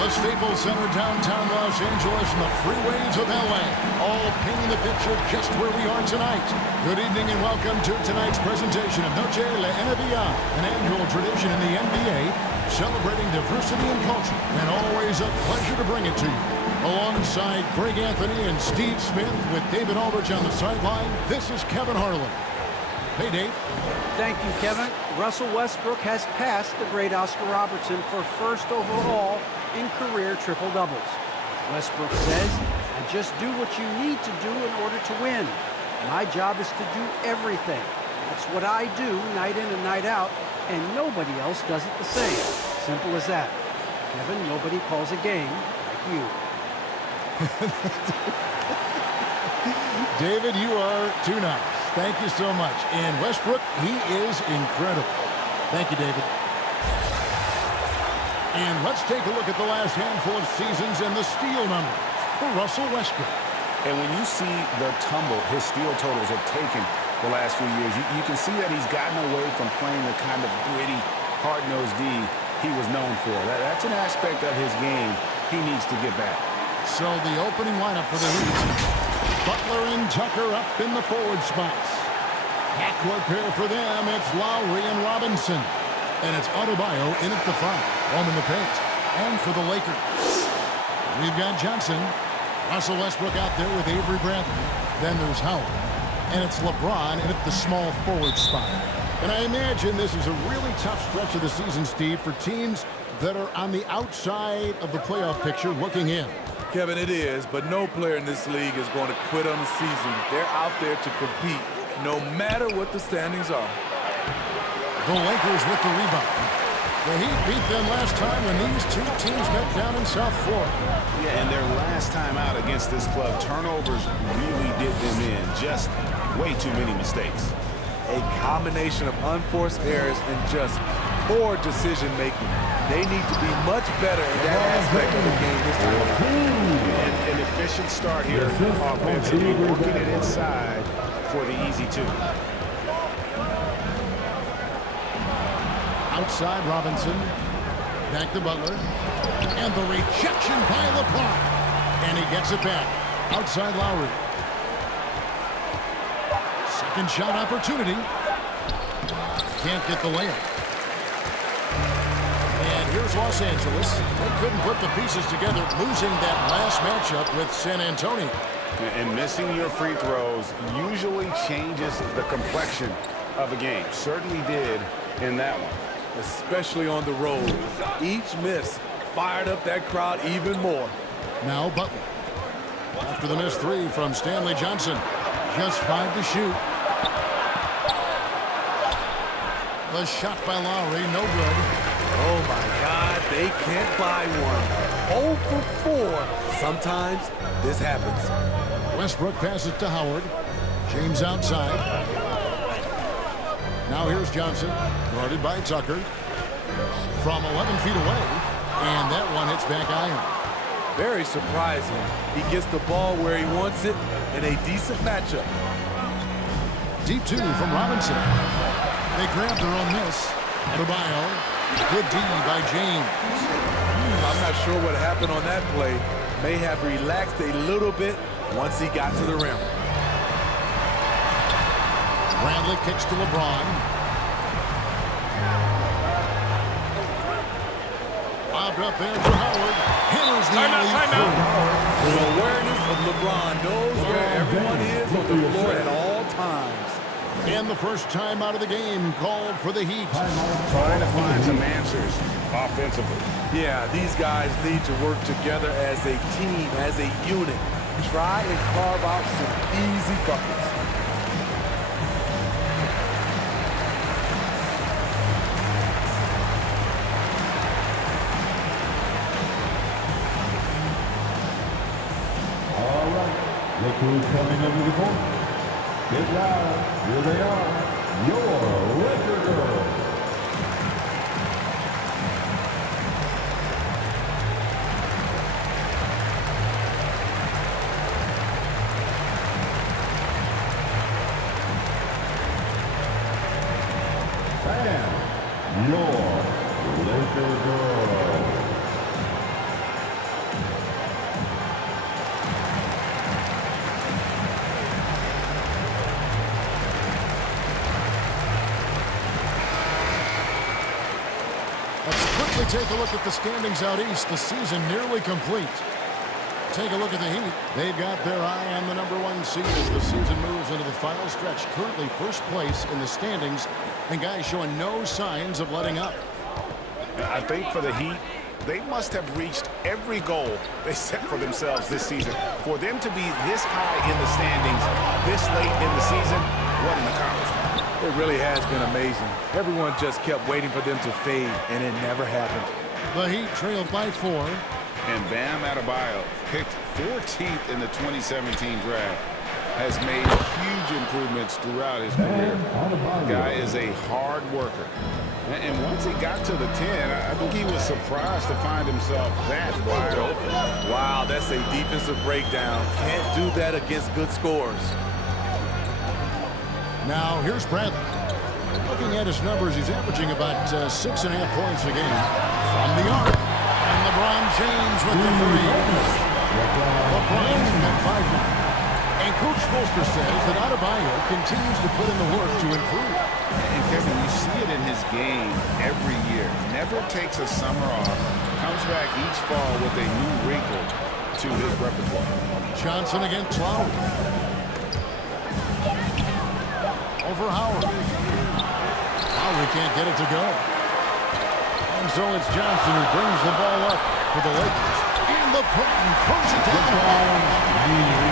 The Staples Center, downtown Los Angeles, and the freeways of LA, all painting the picture just where we are tonight. Good evening and welcome to tonight's presentation of Noche La NBA, an annual tradition in the NBA, celebrating diversity and culture, and always a pleasure to bring it to you. Alongside Greg Anthony and Steve Smith with David Aldridge on the sideline, this is Kevin Harlan. Hey, Dave. Thank you, Kevin. Russell Westbrook has passed the great Oscar Robertson for first overall in career triple-doubles. Westbrook says, "I just do what you need to do in order to win. My job is to do everything. That's what I do night in and night out, and nobody else does it the same. Simple as that. Kevin, nobody calls a game like you." David, you are too nice. Thank you so much. And Westbrook, he is incredible. Thank you, David. And let's take a look at the last handful of seasons and the steal numbers for Russell Westbrook. And when you see the tumble his steal totals have taken the last few years, you can see that he's gotten away from playing the kind of gritty, hard-nosed D he was known for. That's an aspect of his game he needs to get back. So the opening lineup for the Heat. Butler and Tucker up in the forward spots. Backcourt pair for them, it's Lowry and Robinson. And it's Adebayo in at the 5, home in the paint. And for the Lakers, we've got Johnson. Russell Westbrook out there with Avery Bradley. Then there's Howard. And it's LeBron in at the small forward spot. And I imagine this is a really tough stretch of the season, Steve, for teams that are on the outside of the playoff picture looking in. Kevin, it is, but no player in this league is going to quit on the season. They're out there to compete, no matter what the standings are. The Lakers with the rebound. The Heat beat them last time when these two teams met down in South Florida. Yeah, and their last time out against this club, turnovers really did them in. Just way too many mistakes. A combination of unforced errors and just poor decision-making. They need to be much better in that aspect of the game this time. And an efficient start here offensively, working it inside for the easy two. Outside Robinson. Back to Butler. And the rejection by LeBron. And he gets it back. Outside Lowry. Second shot opportunity. Can't get the layup. And here's Los Angeles. They couldn't put the pieces together, losing that last matchup with San Antonio. And missing your free throws usually changes the complexion of a game. Certainly did in that one. Especially on the road. Each miss fired up that crowd even more. Now Butler. After the missed 3 from Stanley Johnson. Just 5 to shoot. The shot by Lowry, no good. Oh my God, they can't buy one. 0 for 4. Sometimes this happens. Westbrook passes to Howard. James outside. Now here's Johnson, guarded by Tucker. From 11 feet away, and that one hits back iron. Very surprising. He gets the ball where he wants it in a decent matchup. Deep 2 from Robinson. They grab their own miss. Adebayo, good D by James. I'm not sure what happened on that play. May have relaxed a little bit once he got to the rim. Bradley kicks to LeBron. Lobbed up there for Howard. Hammers the alley. The awareness of LeBron knows where everyone is on the floor at all times. And the first time out of the game called for the Heat. Trying to find some answers offensively. Yeah, these guys need to work together as a team, as a unit. Try and carve out some easy buckets. Look who's coming over the court. Get loud. Here they are. Your Laker girls. And your Laker girls. take a look at the standings out east. The season nearly complete. Take a look at the Heat. They've got their eye on the #1 seed as the season moves into the final stretch. Currently first place in the standings, and guys showing no signs of letting up. I think for the Heat, they must have reached every goal they set for themselves this season. For them to be this high in the standings this late in the season, what an accomplishment. It really has been amazing. Everyone just kept waiting for them to fade, and it never happened. The Heat trailed by 4. And Bam Adebayo, picked 14th in the 2017 draft, has made huge improvements throughout his career. The guy is a hard worker. And once he got to the 10, I think he was surprised to find himself that wide open. Wow, that's a defensive breakdown. Can't do that against good scores. Now, here's Bradley. Looking at his numbers, he's averaging about 6.5 points a game. From the arc, and LeBron James with the 3. LeBron's got 5 now. And Coach Spoelstra says that Adebayo continues to put in the work to improve. And Kevin, you see it in his game every year. Never takes a summer off. Comes back each fall with a new wrinkle to his repertoire. Johnson against Lowry. Over Howard. Lowry can't get it to go. And so it's Johnson who brings the ball up for the Lakers. And LeBron throws it down.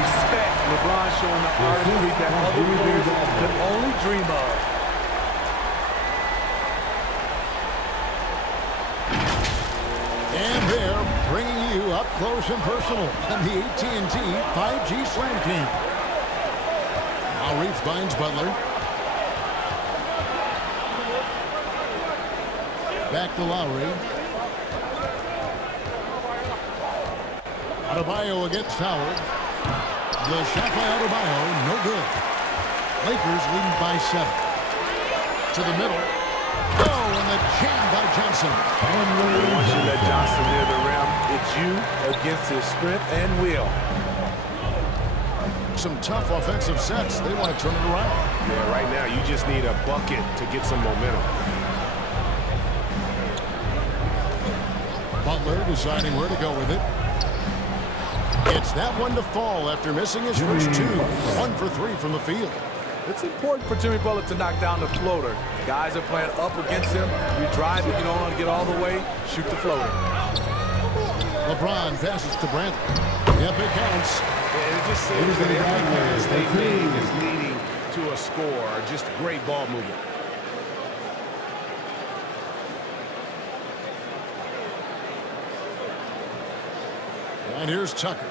Respect. LeBron showing the artistry that other players could only dream of. And they're bringing you up close and personal on the AT&T 5G Slam Cam. Lowry finds Butler. Back to Lowry. Adebayo against Howard. The shot by Adebayo, no good. Lakers leading by 7. To the middle. Oh, and the jam by Johnson. Once you let Johnson near the rim, it's you against his strength and will. Some tough offensive sets. They want to turn it around. Yeah, right now you just need a bucket to get some momentum. Butler deciding where to go with it. It's that one to fall after missing his first 2. 1 for 3 from the field. It's important for Jimmy Butler to knock down the floater. Guys are playing up against him. You drive it, you don't want to get all the way, shoot the floater. LeBron passes to Bradley. Yep, it counts. It just seems that every pass they make is leading to a score. Just great ball movement. And here's Tucker.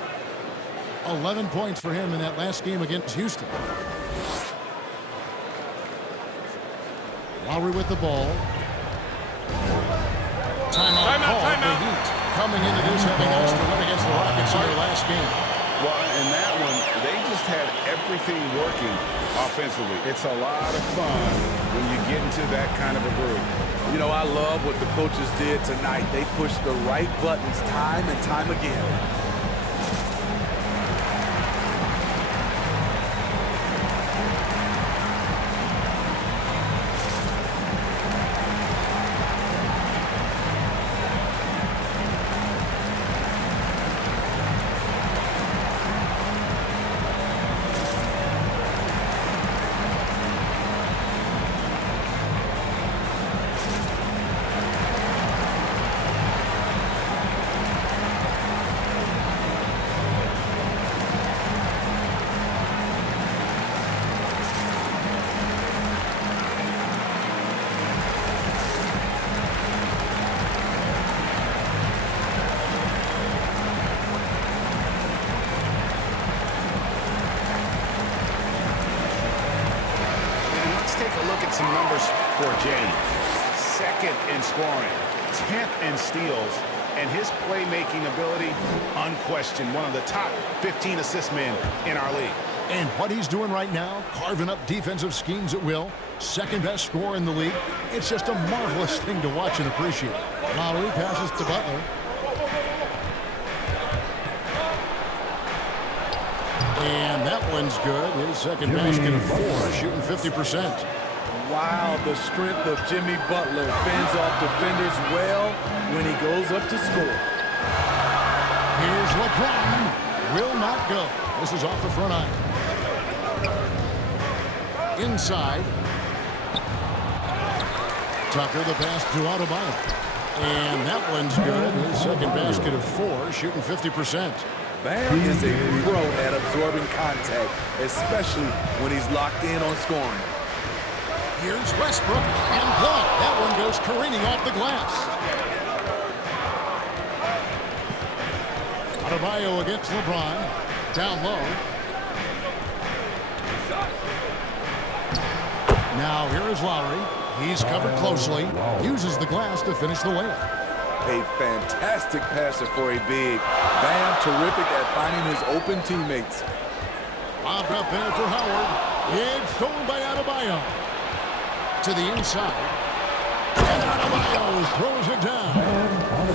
11 points for him in that last game against Houston. Lowry with the ball. Timeout call for the Heat. Coming into this, having asked to win against the Rockets in their last game. Well, in that one, they just had everything working offensively. It's a lot of fun when you get into that kind of a groove. You know, I love what the coaches did tonight. They pushed the right buttons time and time again. Some numbers for James. 2nd in scoring, 10th in steals, and his playmaking ability, unquestioned, one of the top 15 assist men in our league. And what he's doing right now, carving up defensive schemes at will, 2nd best scorer in the league. It's just a marvelous thing to watch and appreciate. Lowry passes to Butler. And that one's good. His 2nd basket of 4, shooting 50%. Wow, the strength of Jimmy Butler fends off defenders well when he goes up to score. Here's LeBron. Will not go. This is off the front eye. Inside. Tucker, the pass to Adebayo. And that one's good. His second basket of 4, shooting 50%. Bam is a pro at absorbing contact, especially when he's locked in on scoring. Here's Westbrook and blocked. That one goes careening off the glass. Adebayo against LeBron. Down low. Now here is Lowry. He's covered closely. Uses the glass to finish the layup. A fantastic passer for a big. Bam, terrific at finding his open teammates. Lobbed up there for Howard. It's stolen by Adebayo. To the inside. And Adebayo throws it down.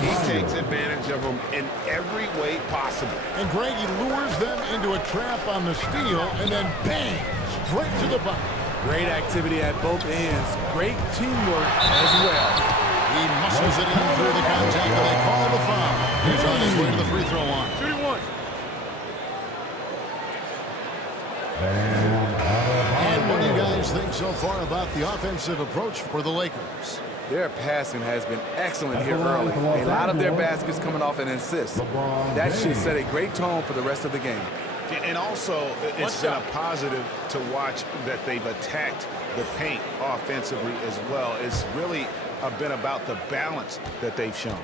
He takes advantage of them in every way possible. And Greg, he lures them into a trap on the steal, and then bang, straight to the bucket. Great activity at both ends. Great teamwork as well. He muscles it in through the contact, and they call the foul. He's on his way to the free throw line. Shooting one. And what do you guys think so far about the offensive approach for the Lakers? Their passing has been excellent here early. A lot of their baskets coming off an assist. That should set a great tone for the rest of the game. And also, it's been a positive to watch that they've attacked the paint offensively as well. It's really been about the balance that they've shown.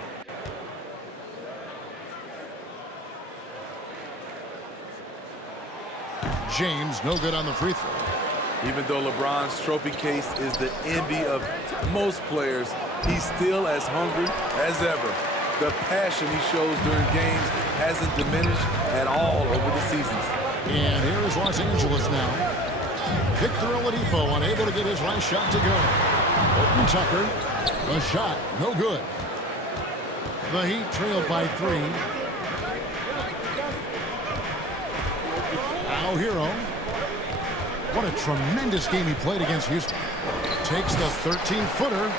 James, no good on the free throw. Even though LeBron's trophy case is the envy of most players, he's still as hungry as ever. The passion he shows during games hasn't diminished at all over the seasons. And here is Los Angeles now. Victor Oladipo unable to get his last shot to go. Horton Tucker, the shot, no good. The Heat trailed by 3. Now Hero. What a tremendous game he played against Houston. Takes the 13-footer.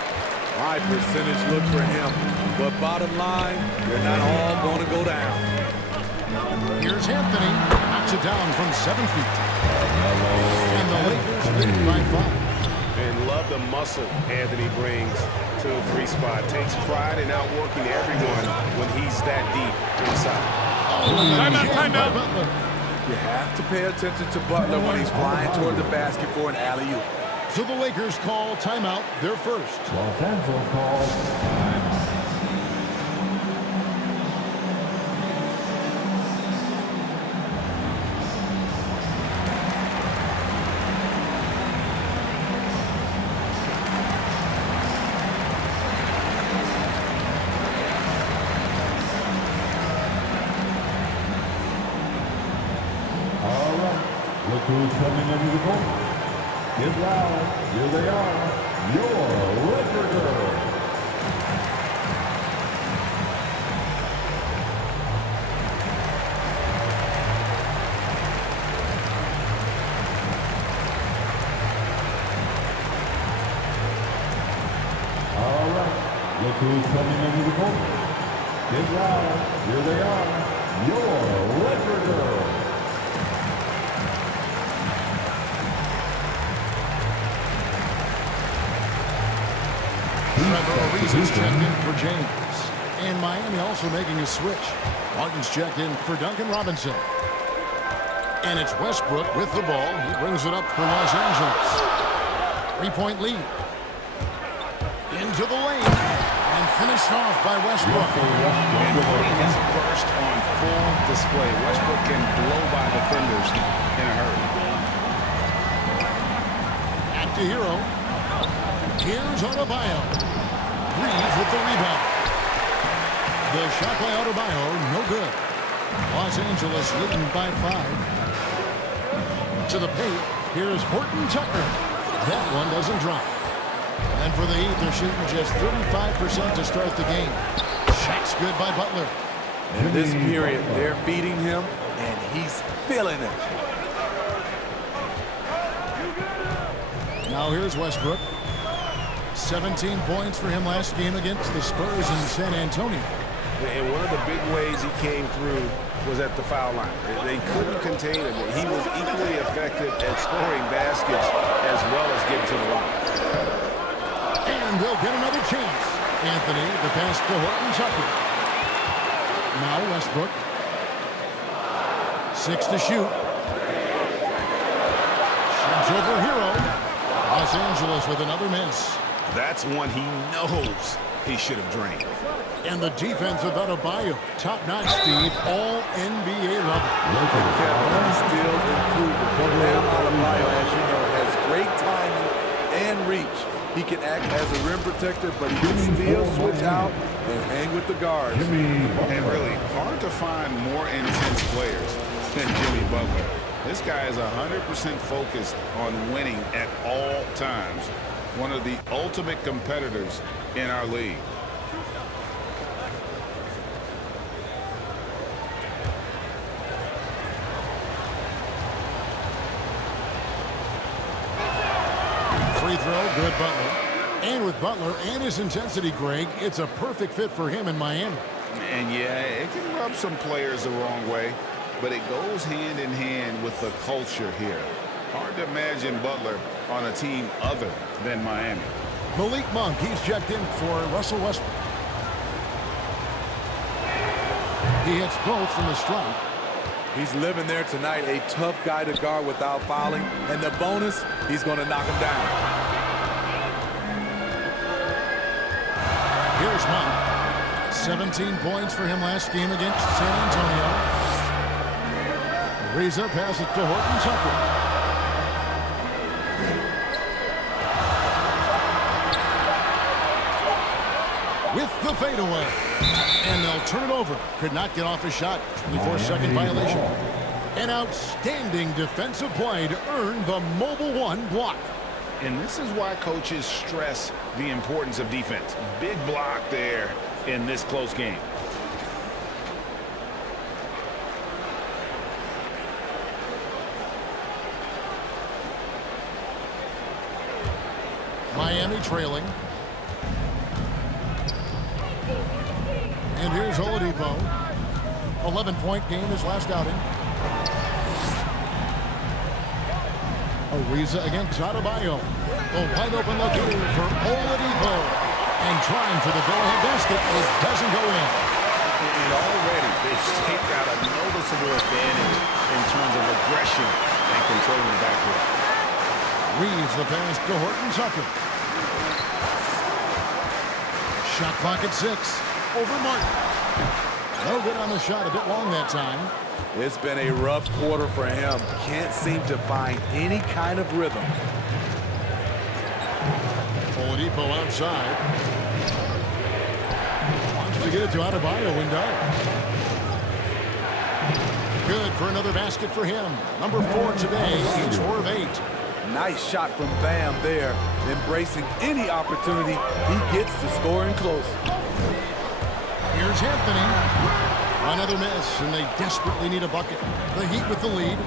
High percentage look for him. But bottom line, they're not all going to go down. Here's Anthony. Knocks it down from 7 feet. And the Lakers lead by 5. And love the muscle Anthony brings to the 3 spot. Takes pride in outworking everyone when he's that deep inside. Timeout. Butler. You have to pay attention to Butler when he's flying toward the basket for an alley-oop. So the Lakers call timeout, their first. Los Angeles calls timeout. All right, look who's coming into the court. Get loud. Here they are, your Laker girls. All right, look who's coming into the court. Get loud. Here they are, your Laker girls. Trevor Ariza's checked in for James. And Miami also making a switch. Martin's checked in for Duncan Robinson. And it's Westbrook with the ball. He brings it up for Los Angeles. 3-point lead. Into the lane. And finished off by Westbrook. And putting his burst on full display. Westbrook can blow by defenders in a hurry. Back to Hero. Here's Adebayo. Reeves with the rebound. The shot by Adebayo, no good. Los Angeles leading by 5. To the paint, here's Horton Tucker. That one doesn't drop. And for the Heat, they're shooting just 35% to start the game. Shot's good by Butler. In this period, they're feeding him, and he's feeling it. Now here's Westbrook. 17 points for him last game against the Spurs in San Antonio. And one of the big ways he came through was at the foul line. They couldn't contain him. He was equally effective at scoring baskets as well as getting to the line. And they'll get another chance. Anthony, the pass to Horton Tucker. Now Westbrook. 6 to shoot. Shoots over Hero. Los Angeles with another miss. That's one he knows he should have drained. And the defense of Adebayo. Top-notch, Steve. All NBA level. Kevin is still improving. Bam Adebayo, as you know, has great timing and reach. He can act as a rim protector, but he can still switch out and hang with the guards. And really, hard to find more intense players than Jimmy Butler. This guy is 100% focused on winning at all times. One of the ultimate competitors in our league. Free throw, good Butler. And with Butler and his intensity, Greg, it's a perfect fit for him in Miami. And yeah, it can rub some players the wrong way, but it goes hand in hand with the culture here. Hard to imagine Butler on a team other than Miami. Malik Monk, he's checked in for Russell Westbrook. He hits both from the stripe. He's living there tonight, a tough guy to guard without fouling. And the bonus, he's going to knock him down. Here's Monk. 17 points for him last game against San Antonio. Ariza passes to Horton Tucker. With the fadeaway. And they'll turn it over. Could not get off a shot. 24-second violation. An outstanding defensive play to earn the mobile one block. And this is why coaches stress the importance of defense. Big block there in this close game. Miami trailing. And here's Oladipo. 11-point game his last outing. Ariza against Adebayo. A wide open look here for Oladipo. And trying for the go-ahead basket. It doesn't go in. And already they've got a noticeable advantage in terms of aggression and controlling the backcourt. Reeves the pass to Horton Tucker. Shot clock at 6. Over Martin. No good on the shot. A bit long that time. It's been a rough quarter for him. Can't seem to find any kind of rhythm. Oladipo outside. Wants to get it to Adebayo and does. Good for another basket for him. Number 4 today. He's 4 of 8. Nice shot from Bam there. Embracing any opportunity he gets to scoring close. Here's Anthony. Another miss, and they desperately need a bucket. The Heat with the lead.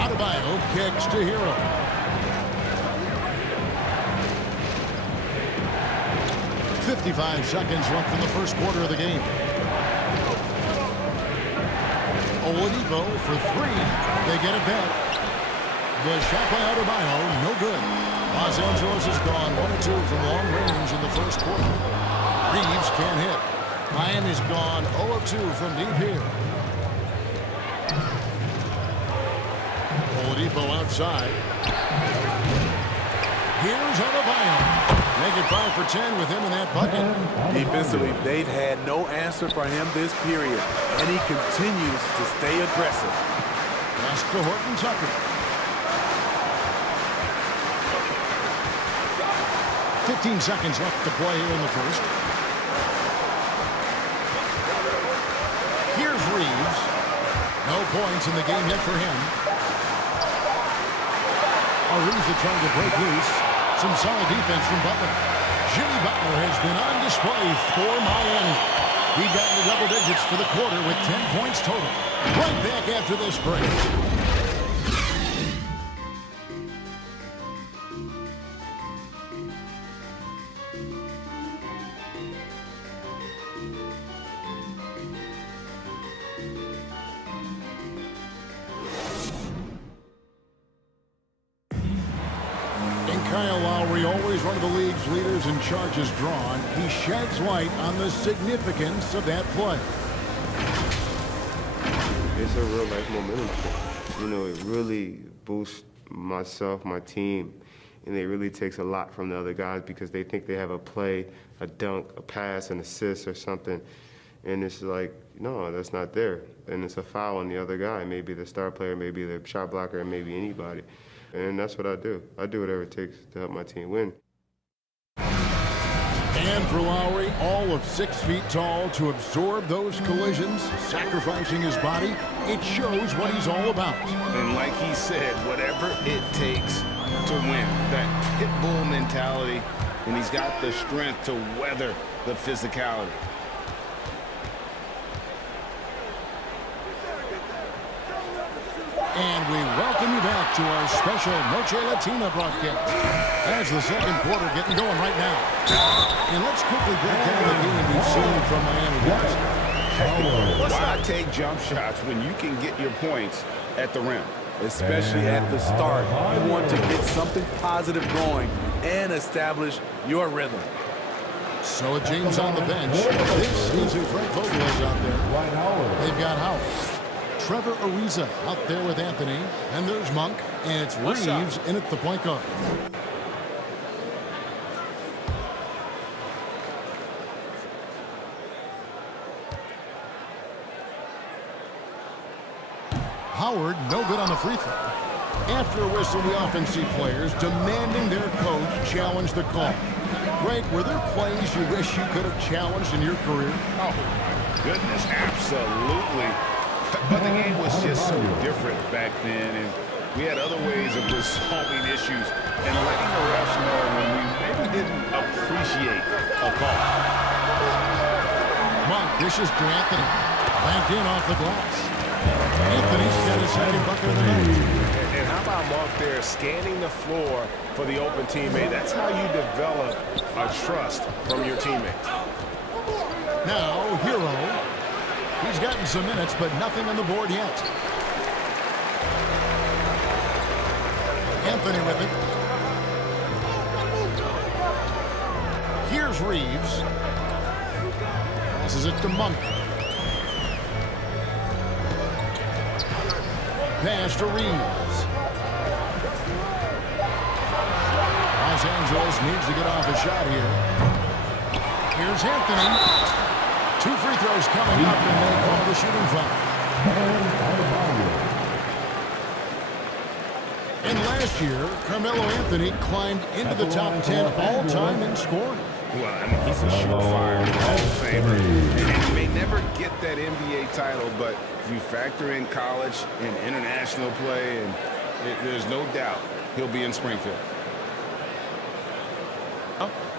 Adebayo kicks to Hero. .55 seconds left in the first quarter of the game. Oladipo for 3. They get it back. The shot by Adebayo, no good. Los Angeles has gone 1 of 2 from long range in the first quarter. Reeves can't hit. Miami's gone 0 of 2 from deep here. Oladipo outside. Here's Adebayo. Make it 5 for 10 with him in that bucket. Defensively, they've had no answer for him this period, and he continues to stay aggressive. Pass to Horton Tucker. 15 seconds left to play here in the first. Here's Reeves. No points in the game yet for him. Ariza trying to break loose. Some solid defense from Butler. Jimmy Butler has been on display for Miami. He got into double digits for the quarter with 10 points total. Right back after this break. Kyle Lowry, always one of the league's leaders in charges drawn. He sheds light on the significance of that play. It's a real life momentum shift. You know, it really boosts myself, my team, and it really takes a lot from the other guys because they think they have a play, a dunk, a pass, an assist or something. And it's like, no, that's not there. And it's a foul on the other guy, maybe the star player, maybe the shot blocker, and maybe anybody. And that's what I do. I do whatever it takes to help my team win. And for Lowry, all of 6 feet tall to absorb those collisions, sacrificing his body, it shows what he's all about. And like he said, whatever it takes to win, that pit bull mentality, and he's got the strength to weather the physicality. And we welcome you back to our special Noche Latina broadcast as the second quarter getting going right now. And let's quickly break down the game we've seen from Miami, guys. Why take jump shots when you can get your points at the rim? Especially at the start. You want to get something positive going and establish your rhythm. So with James on the bench, this is who Frank Vogel is out there. They've got Howard. Trevor Ariza out there with Anthony. And there's Monk. And it's Reeves in at the point guard. Howard, no good on the free throw. After a whistle, we often see players demanding their coach challenge the call. Greg, were there plays you wish you could have challenged in your career? Oh, my goodness, absolutely. But the game was just so different back then, and we had other ways of resolving issues and letting the refs know when we maybe didn't appreciate a call. Monk dishes to Anthony. Banked in off the glass. Anthony's got his second bucket of the night. And how about Monk there scanning the floor for the open teammate? That's how you develop a trust from your teammates. Now, Hero. He's gotten some minutes, but nothing on the board yet. Anthony with it. Here's Reeves. Passes it to Monk. Pass to Reeves. Los Angeles needs to get off a shot here. Here's Anthony. 2 free throws coming up, and they call the shooting foul. And last year, Carmelo Anthony climbed into the top 10 all-time in scoring. Well, I mean, he's a surefire Hall of Famer. And he may never get that NBA title, but you factor in college and international play, and there's no doubt he'll be in Springfield.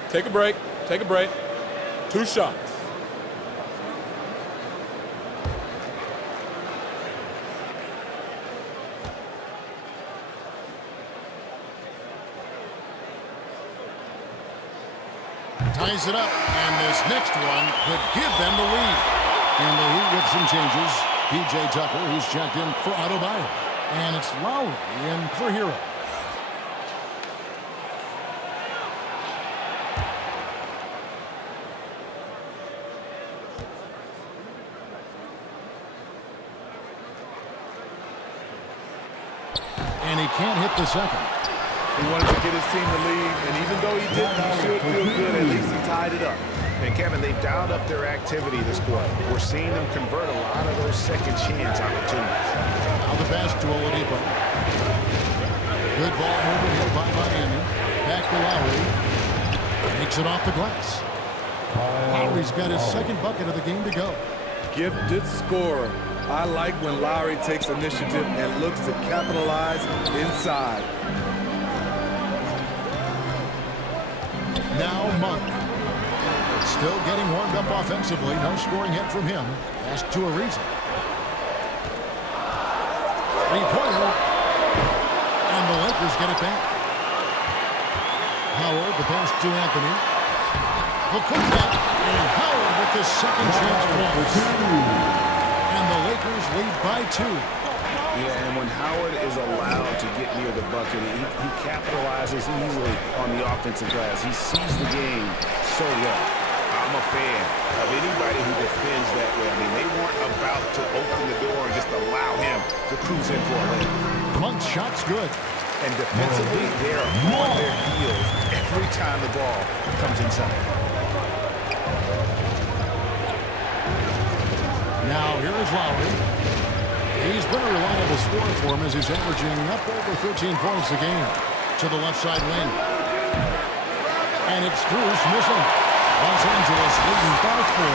Take a break. Take a break. 2 shots. Ties it up, and this next one could give them the lead. And the Heat with some changes. P.J. Tucker, who's checked in for Adebayo. And it's Lowry in for Hero. And he can't hit the second. He wanted to get his team the lead, and even though he didn't, he should feel good. At least he tied it up. And, Kevin, they dialed up their activity this quarter. We're seeing them convert a lot of those second chance opportunities. Now the pass to Oladipo. Good ball movement here by Miami. Back to Lowry. Takes it off the glass. Lowry's got his second bucket of the game to go. Gifted scorer. I like when Lowry takes initiative and looks to capitalize inside. Now Monk. Still getting warmed up offensively. No scoring hit from him. Pass to Ariza. Three-pointer. And the Lakers get it back. Howard, the pass to Anthony. The putback. And Howard with the second chance points. And the Lakers lead by 2. Yeah, and when Howard is allowed to get near the bucket, he capitalizes easily on the offensive glass. He sees the game so well. I'm a fan of anybody who defends that way. I mean, they weren't about to open the door and just allow him to cruise in for a layup. Monk's shot's good. And defensively, they're on their heels every time the ball comes inside. Now, here is Lowry. He's been a reliable scorer for him as he's averaging up over 13 points a game. To the left side wing. And it's Strus missing. Los Angeles leading by 4.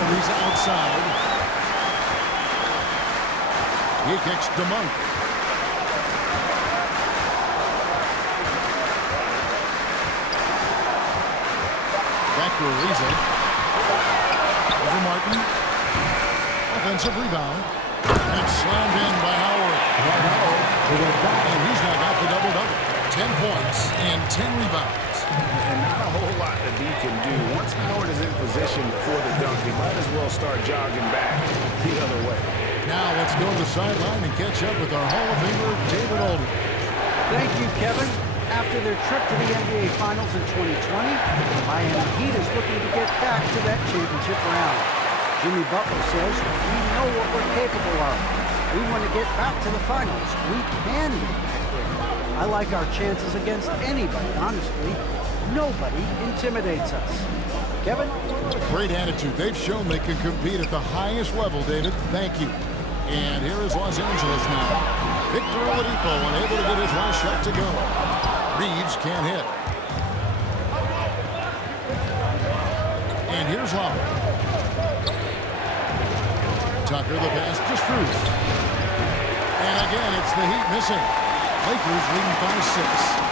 And he's outside. He kicks to Monk. Back to Ariza. Over Martin. Offensive rebound. And slammed in by Howard. And he's now got the double-double. 10 points and 10 rebounds. And not a whole lot that he can do. Once Howard is in position for the dunk, he might as well start jogging back the other way. Now let's go to the sideline and catch up with our Hall of Famer, David Aldridge. Thank you, Kevin. After their trip to the NBA Finals in 2020, the Miami Heat is looking to get back to that championship round. Jimmy Butler says, we know what we're capable of. We want to get back to the finals. We can get back there. I like our chances against anybody, honestly. Nobody intimidates us. Kevin? Great attitude. They've shown they can compete at the highest level, David. Thank you. And here is Los Angeles now. Victor Oladipo unable to get his last shot to go. Reeves can't hit. And here's Lowry. Tucker the pass to Strus. And again, it's the Heat missing. Lakers leading by 6.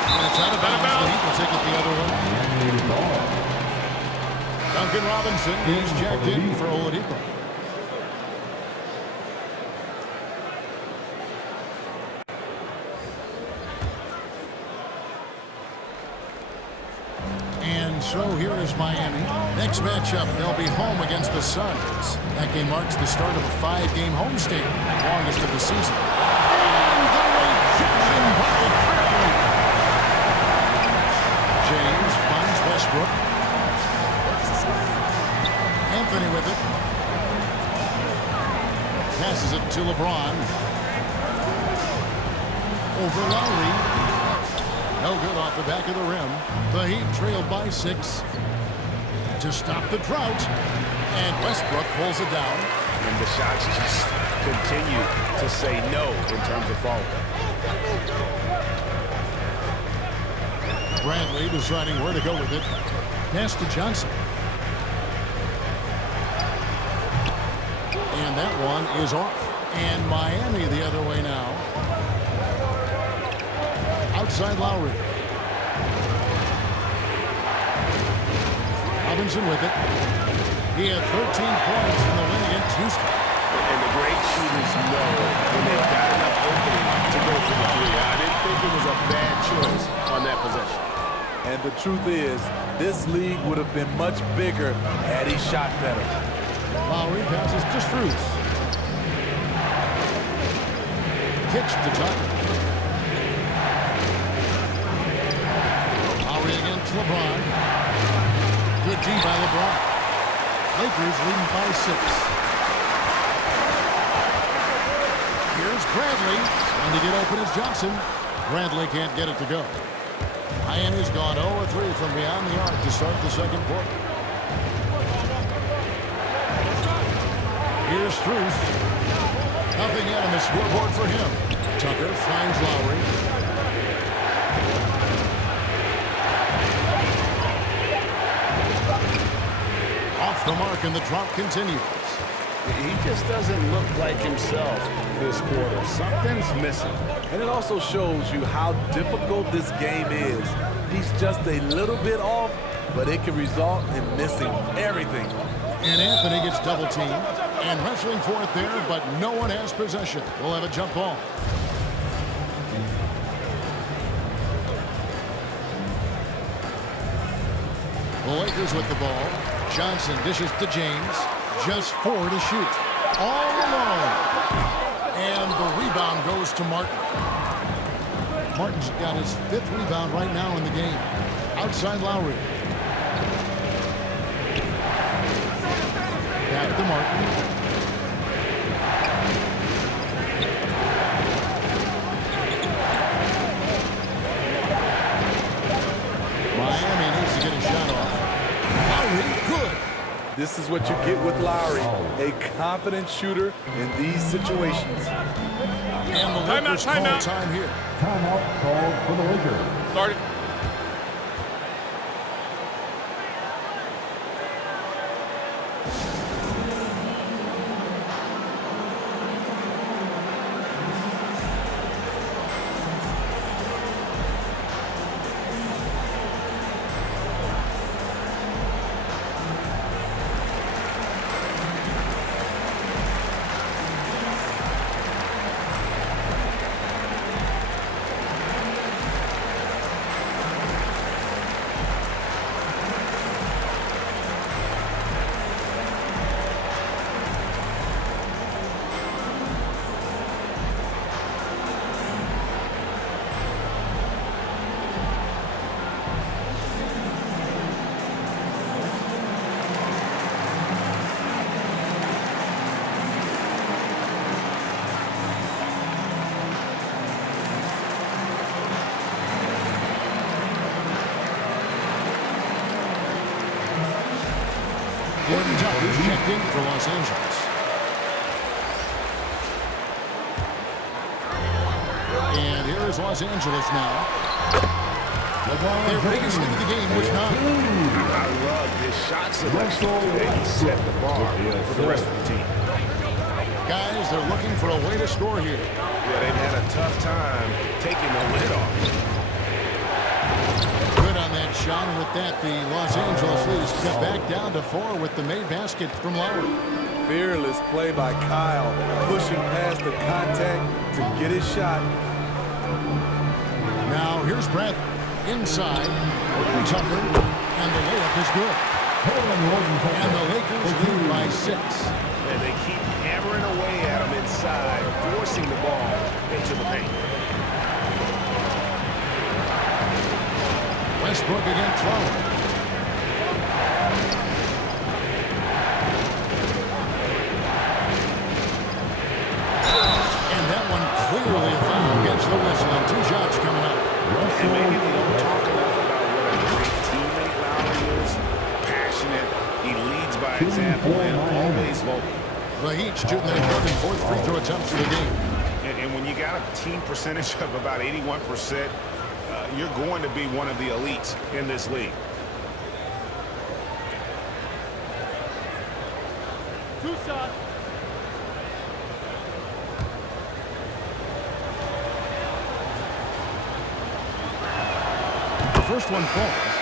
And it's out of bounds. The Heat will take it the other way. Duncan Robinson, he's jacked in for Oladipo. And so here is Miami. Next matchup, they'll be home against the Suns. That game marks the start of a 5-game homestand, the longest of the season. And the rejection by Bradley. James finds Westbrook. Anthony with it. Passes it to LeBron. Over Lowry. No good off the back of the rim. The Heat trailed by 6. To stop the drought. And Westbrook pulls it down. And the shots just continue to say no in terms of falling. Bradley deciding where to go with it. Pass to Johnson. And that one is off. And Miami the other way now. Outside Lowry. Robinson with it. He had 13 points in the win against Houston. And the great shooters know when they've got enough opening to go for the 3. I didn't think it was a bad choice on that possession. And the truth is, this league would have been much bigger had he shot better. Lowry passes to Strus. Kicks to Tucker. Lowry against LeBron. Good D by LeBron. Lakers leading by 6. Here's Bradley. And to get open is Johnson. Bradley can't get it to go. Miami's gone 0-3 from beyond the arc to start the second quarter. Here's Strus. Nothing yet on the scoreboard for him. Tucker finds Lowry. Off the mark and the drop continues. He just doesn't look like himself this quarter. Something's missing. And it also shows you how difficult this game is. He's just a little bit off, but it can result in missing everything. And Anthony gets double teamed and wrestling for it there, but no one has possession. We'll have a jump ball. The Lakers with the ball. Johnson dishes to James. Just 4 to shoot. All alone. And the rebound goes to Martin. Martin's got his 5th rebound right now in the game. Outside Lowry. Back to Martin. Miami needs to get a shot off. Lowry, good. This is what you get with Lowry, a confident shooter in these situations. And the Lakers call time here. Timeout called for the Lakers. Started. Gordon Tucker's checked in for Los Angeles. And here is Los Angeles now. Their biggest lead of the game was 9. I love his shot selection today. He set the bar for the rest of the team. Guys, they're looking for a way to score here. Yeah, they've had a tough time taking the lid off. Good on that shot, and with that, the Los Angeles lead is cut back down to 4 with the made basket from Lowry. Fearless play by Kyle, pushing past the contact to get his shot. Now here's Brad inside. Gordon Tucker, and the layup is good. And the Lakers lead by 6. And they keep hammering away at him inside, forcing the ball into the paint. Westbrook against Lowry. And that one clearly a foul against the whistle, and 2 shots coming up. And maybe they don't talk enough about what a great teammate Lowry is. Passionate, he leads by example, and always vocal. The Heat shooting their 3rd and 4th free throw attempts of the game. And when you got a team percentage of about 81%, you're going to be one of the elites in this league. The first one falls.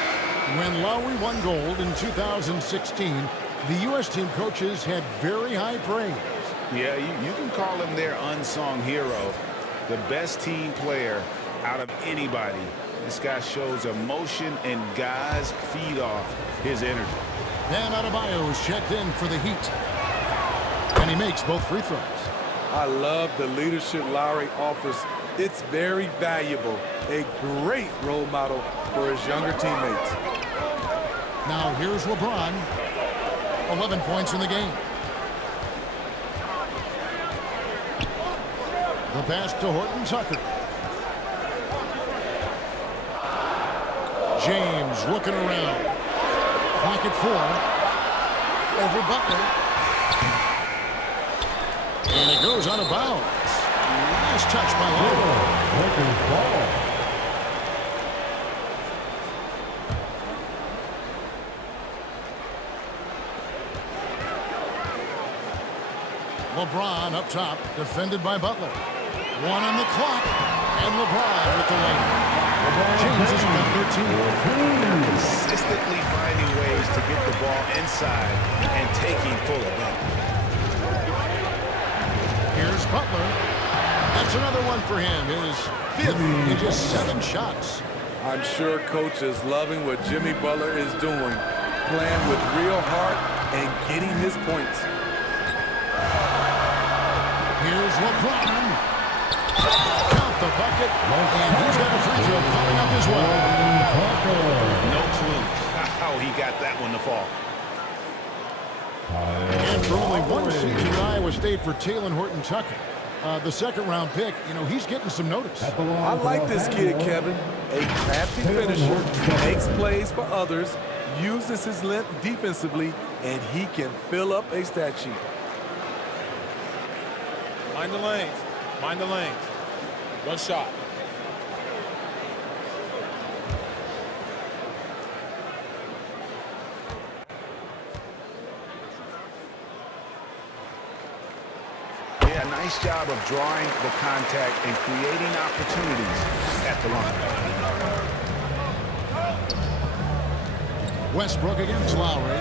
When Lowry won gold in 2016, the U.S. team coaches had very high praise. Yeah, you can call him their unsung hero, the best team player out of anybody. This guy shows emotion, and guys feed off his energy. Bam Adebayo is checked in for the Heat. And he makes both free throws. I love the leadership Lowry offers. It's very valuable. A great role model for his younger teammates. Now here's LeBron. 11 points in the game. The pass to Horton Tucker. James looking around. Clock at 4. Over Butler. And it goes out of bounds. Nice touch by Lowry. LeBron up top, defended by Butler. 1 on the clock, and LeBron with the lane. James has got 13. They're consistently finding ways to get the ball inside and taking full advantage. Here's Butler. That's another one for him. His 5th in just 7 shots. I'm sure coach is loving what Jimmy Butler is doing, playing with real heart and getting his points. Here's LeBron. Count the bucket, and he's got a free throw coming up as well. No clue how he got that one to fall. And for only one season at Iowa State for Talen Horton-Tucker, the second-round pick, you know, he's getting some notice. I like this kid, Kevin. A crafty finisher, makes plays for others, uses his length defensively, and he can fill up a stat sheet. Mind the lanes. Mind the lanes. One shot. Yeah, nice job of drawing the contact and creating opportunities at the line. Westbrook against Lowry.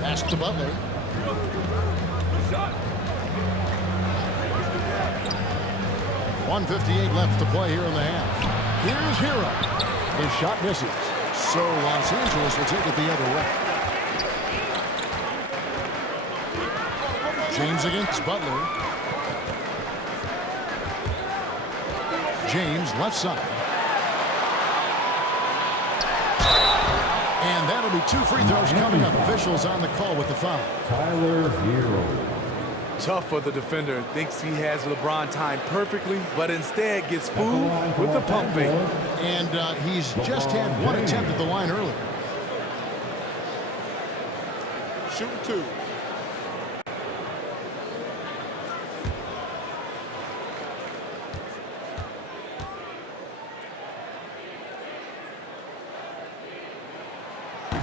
Pass to Butler. .158 left to play here in the half. Here's Hero. His shot misses. So Los Angeles will take it the other way. James against Butler. James left side. And that'll be 2 free throws coming up. Officials on the call with the foul. Tyler Hero. Tough for the defender. Thinks he has LeBron timed perfectly, but instead gets fooled with the pump fake. And he's just had one attempt at the line earlier. Shooting 2.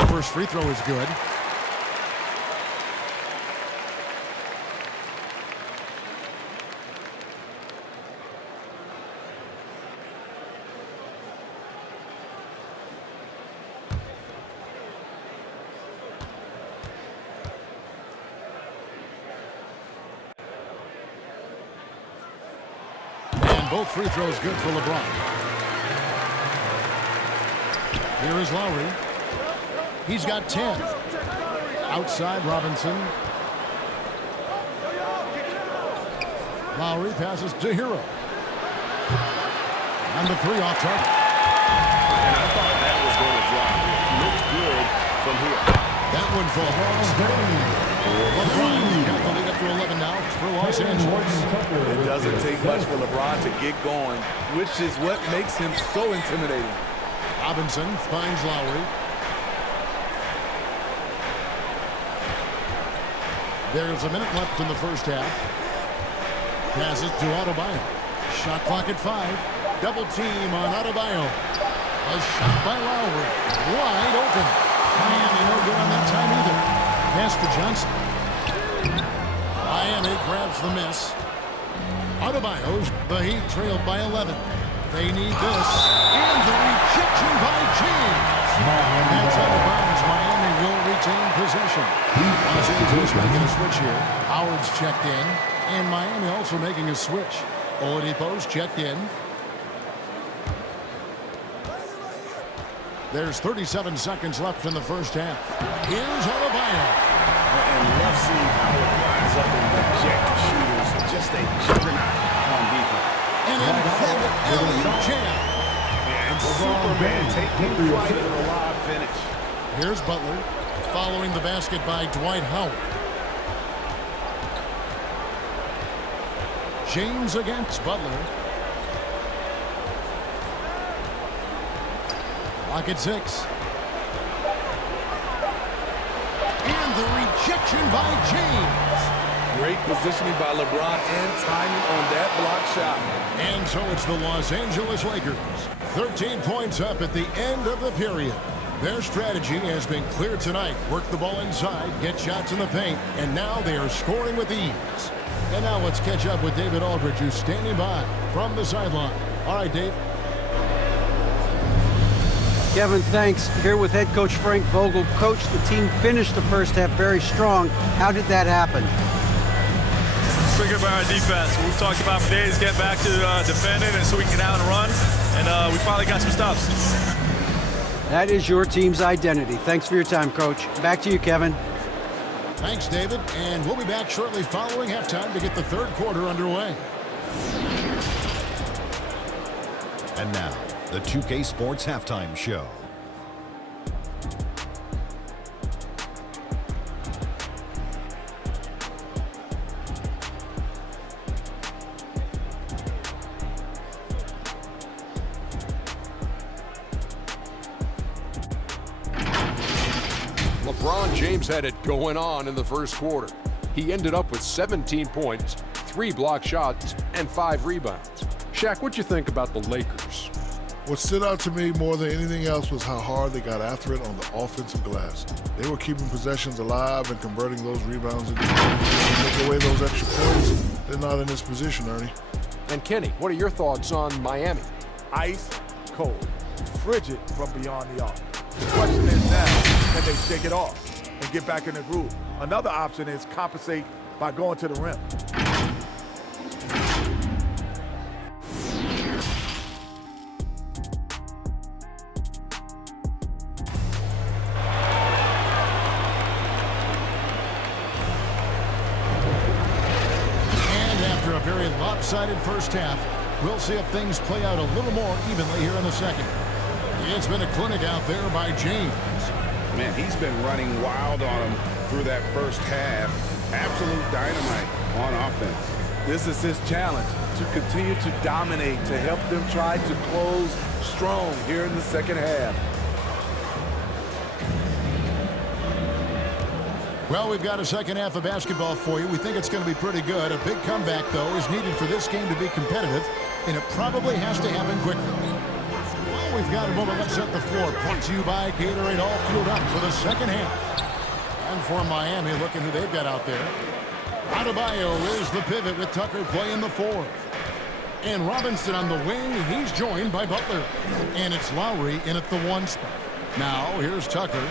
First free throw is good. And both free throws good for LeBron. Here is Lowry. He's got 10. Outside Robinson. Lowry passes to Hero. And the 3 off target. And I thought that was going to drop. Looked good from here. That one falls. LeBron got the lead up to 11 now for Los Angeles. It doesn't take much for LeBron to get going, which is what makes him so intimidating. Robinson finds Lowry. There's a minute left in the first half. Passes to Adebayo. Shot clock at 5. Double team on Adebayo. A shot by Lowry. Wide open. Miami no good on that time either. Pass to Johnson. Miami grabs the miss. Adebayo's. The Heat trailed by 11. They need this. And the rejection by James. That's out of bounds. Miami will retain possession. Los Angeles making a switch here. Howard's checked in. And Miami also making a switch. Oladipo's checked in. There's 37 seconds left in the first half. Here's Adebayo. And love seeing how it lines up and reject shooters. Just a juggernaut on defense. An emphatic alley-oop jam. Yeah, and Superman taking flight for the lob finish. Here's Butler, following the basket by Dwight Howard. James against Butler. Clock at 6. And the rejection by James. Great positioning by LeBron and timing on that block shot. And so it's the Los Angeles Lakers. 13 points up at the end of the period. Their strategy has been clear tonight. Work the ball inside, get shots in the paint, and now they are scoring with ease. And now let's catch up with David Aldridge, who's standing by from the sideline. All right, Dave. Kevin, thanks. Here with head coach Frank Vogel. Coach, the team finished the first half very strong. How did that happen? Triggered by our defense. We've talked about for days, get back to defending and so we can get out and run. And we finally got some stops. That is your team's identity. Thanks for your time, Coach. Back to you, Kevin. Thanks, David. And we'll be back shortly following halftime to get the third quarter underway. And now, the 2K Sports Halftime Show. LeBron James had it going on in the first quarter. He ended up with 17 points, 3 block shots, and 5 rebounds. Shaq, what'd you think about the Lakers? What stood out to me more than anything else was how hard they got after it on the offensive glass. They were keeping possessions alive and converting those rebounds into take away those extra points. They're not in this position, Ernie. And Kenny, what are your thoughts on Miami? Ice cold, frigid from beyond the arc. The question is now, can they shake it off and get back in the groove? Another option is compensate by going to the rim. And after a very lopsided first half, we'll see if things play out a little more evenly here in the second. It's been a clinic out there by James. Man, he's been running wild on him through that first half. Absolute dynamite on offense. This is his challenge, to continue to dominate, to help them try to close strong here in the second half. Well, we've got a second half of basketball for you. We think it's going to be pretty good. A big comeback, though, is needed for this game to be competitive, and it probably has to happen quickly. Well, we've got a moment. Let's set the floor. Brought to you by Gatorade, all fueled up for the second half. And for Miami, looking who they've got out there. Adebayo is the pivot with Tucker playing the 4. And Robinson on the wing. He's joined by Butler. And it's Lowry in at the 1 spot. Now, here's Tucker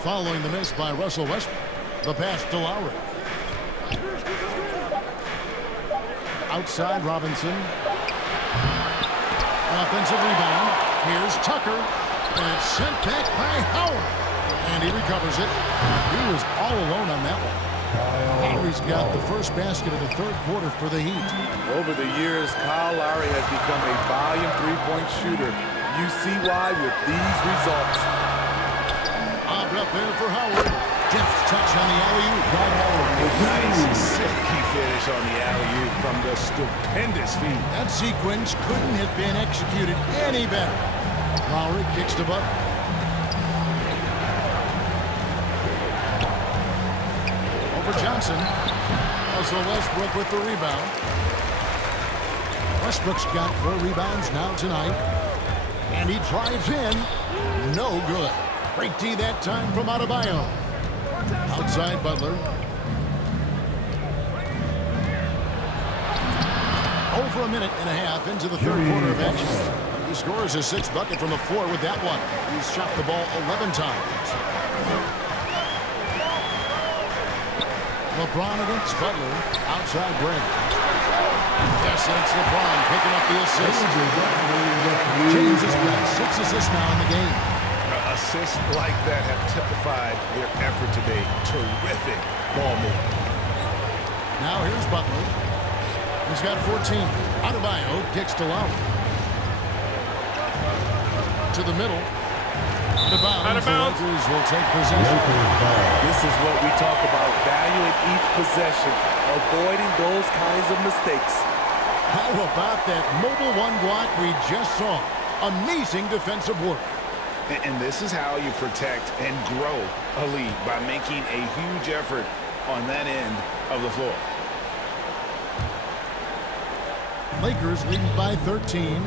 following the miss by Russell Westbrook. The pass to Lowry. Outside Robinson. Offensive rebound. Here's Tucker. And it's sent back by Howard. And he recovers it. He was all alone on that one. Lowry's got the first basket of the third quarter for the Heat. Over the years, Kyle Lowry has become a volume three-point shooter. You see why with these results. Lobbed up there for Howard. Jeff's touch on the alley-oop. Nice, silky finish on the alley-oop from the stupendous feed. That sequence couldn't have been executed any better. Lowry kicks to Butler. Over Johnson. Russell Westbrook with the rebound. Westbrook's got 4 rebounds now tonight. And he drives in. No good. Great D that time from Adebayo. Outside Butler. Over a minute and a half into the third quarter of action. He scores his 6th bucket from the floor with that one. He's shot the ball 11 times. LeBron against Butler. Outside Brent. Yes, and it's LeBron picking up the assist. James has got 6 assists now in the game. Assists like that have typified their effort today. Terrific ball movement. Now here's Butler. He's got 14. Adebayo kicks to Lowry. To the middle. Out of bounds. The Lakers will take possession. This is what we talk about, valuing each possession, avoiding those kinds of mistakes. How about that mobile 1 block we just saw? Amazing defensive work. And this is how you protect and grow a lead, by making a huge effort on that end of the floor. Lakers leading by 13.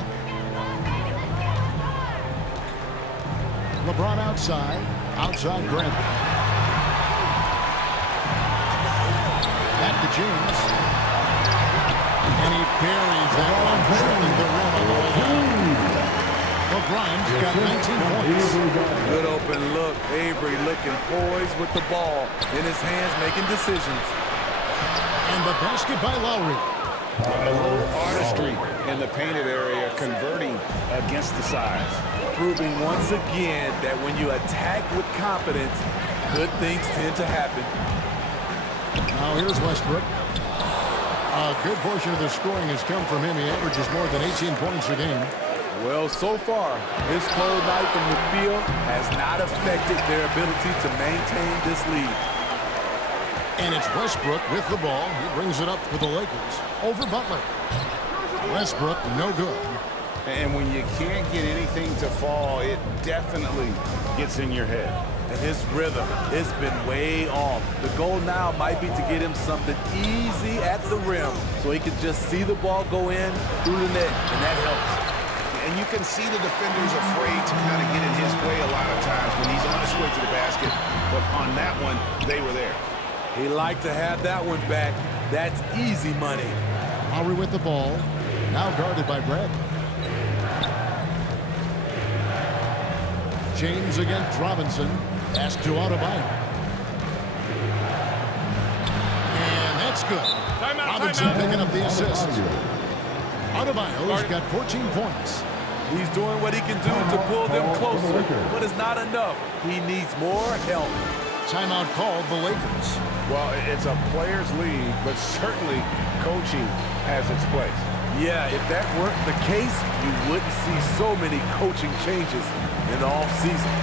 LeBron outside. Outside Brent. Back to James. And he buries that one, drilling the rim on the way down. LeBron's got 19 points. Good open look. Avery looking poised with the ball in his hands, making decisions. And the basket by Lowry. A little artistry in the painted area, converting against the size. Proving once again that when you attack with confidence, good things tend to happen. Now here's Westbrook. A good portion of the scoring has come from him. He averages more than 18 points a game. Well, so far, his cold night from the field has not affected their ability to maintain this lead. And it's Westbrook with the ball. He brings it up for the Lakers. Over Butler. Westbrook, no good. And when you can't get anything to fall, it definitely gets in your head. And his rhythm, it's been way off. The goal now might be to get him something easy at the rim so he can just see the ball go in through the net, and that helps. And you can see the defenders afraid to kind of get in his way a lot of times when he's on his way to the basket. But on that one, they were there. He liked to have that one back. That's easy money. Lowry with the ball. Now guarded by Bradley. James against Robinson. Pass to Adebayo. And that's good. Robinson picking up the assist. Adebayo's got 14 points. He's doing what he can do to pull them closer, but it's not enough. He needs more help. Timeout called the Lakers. Well, it's a players' league, but certainly coaching has its place. Yeah, if that weren't the case, you wouldn't see so many coaching changes in the offseason.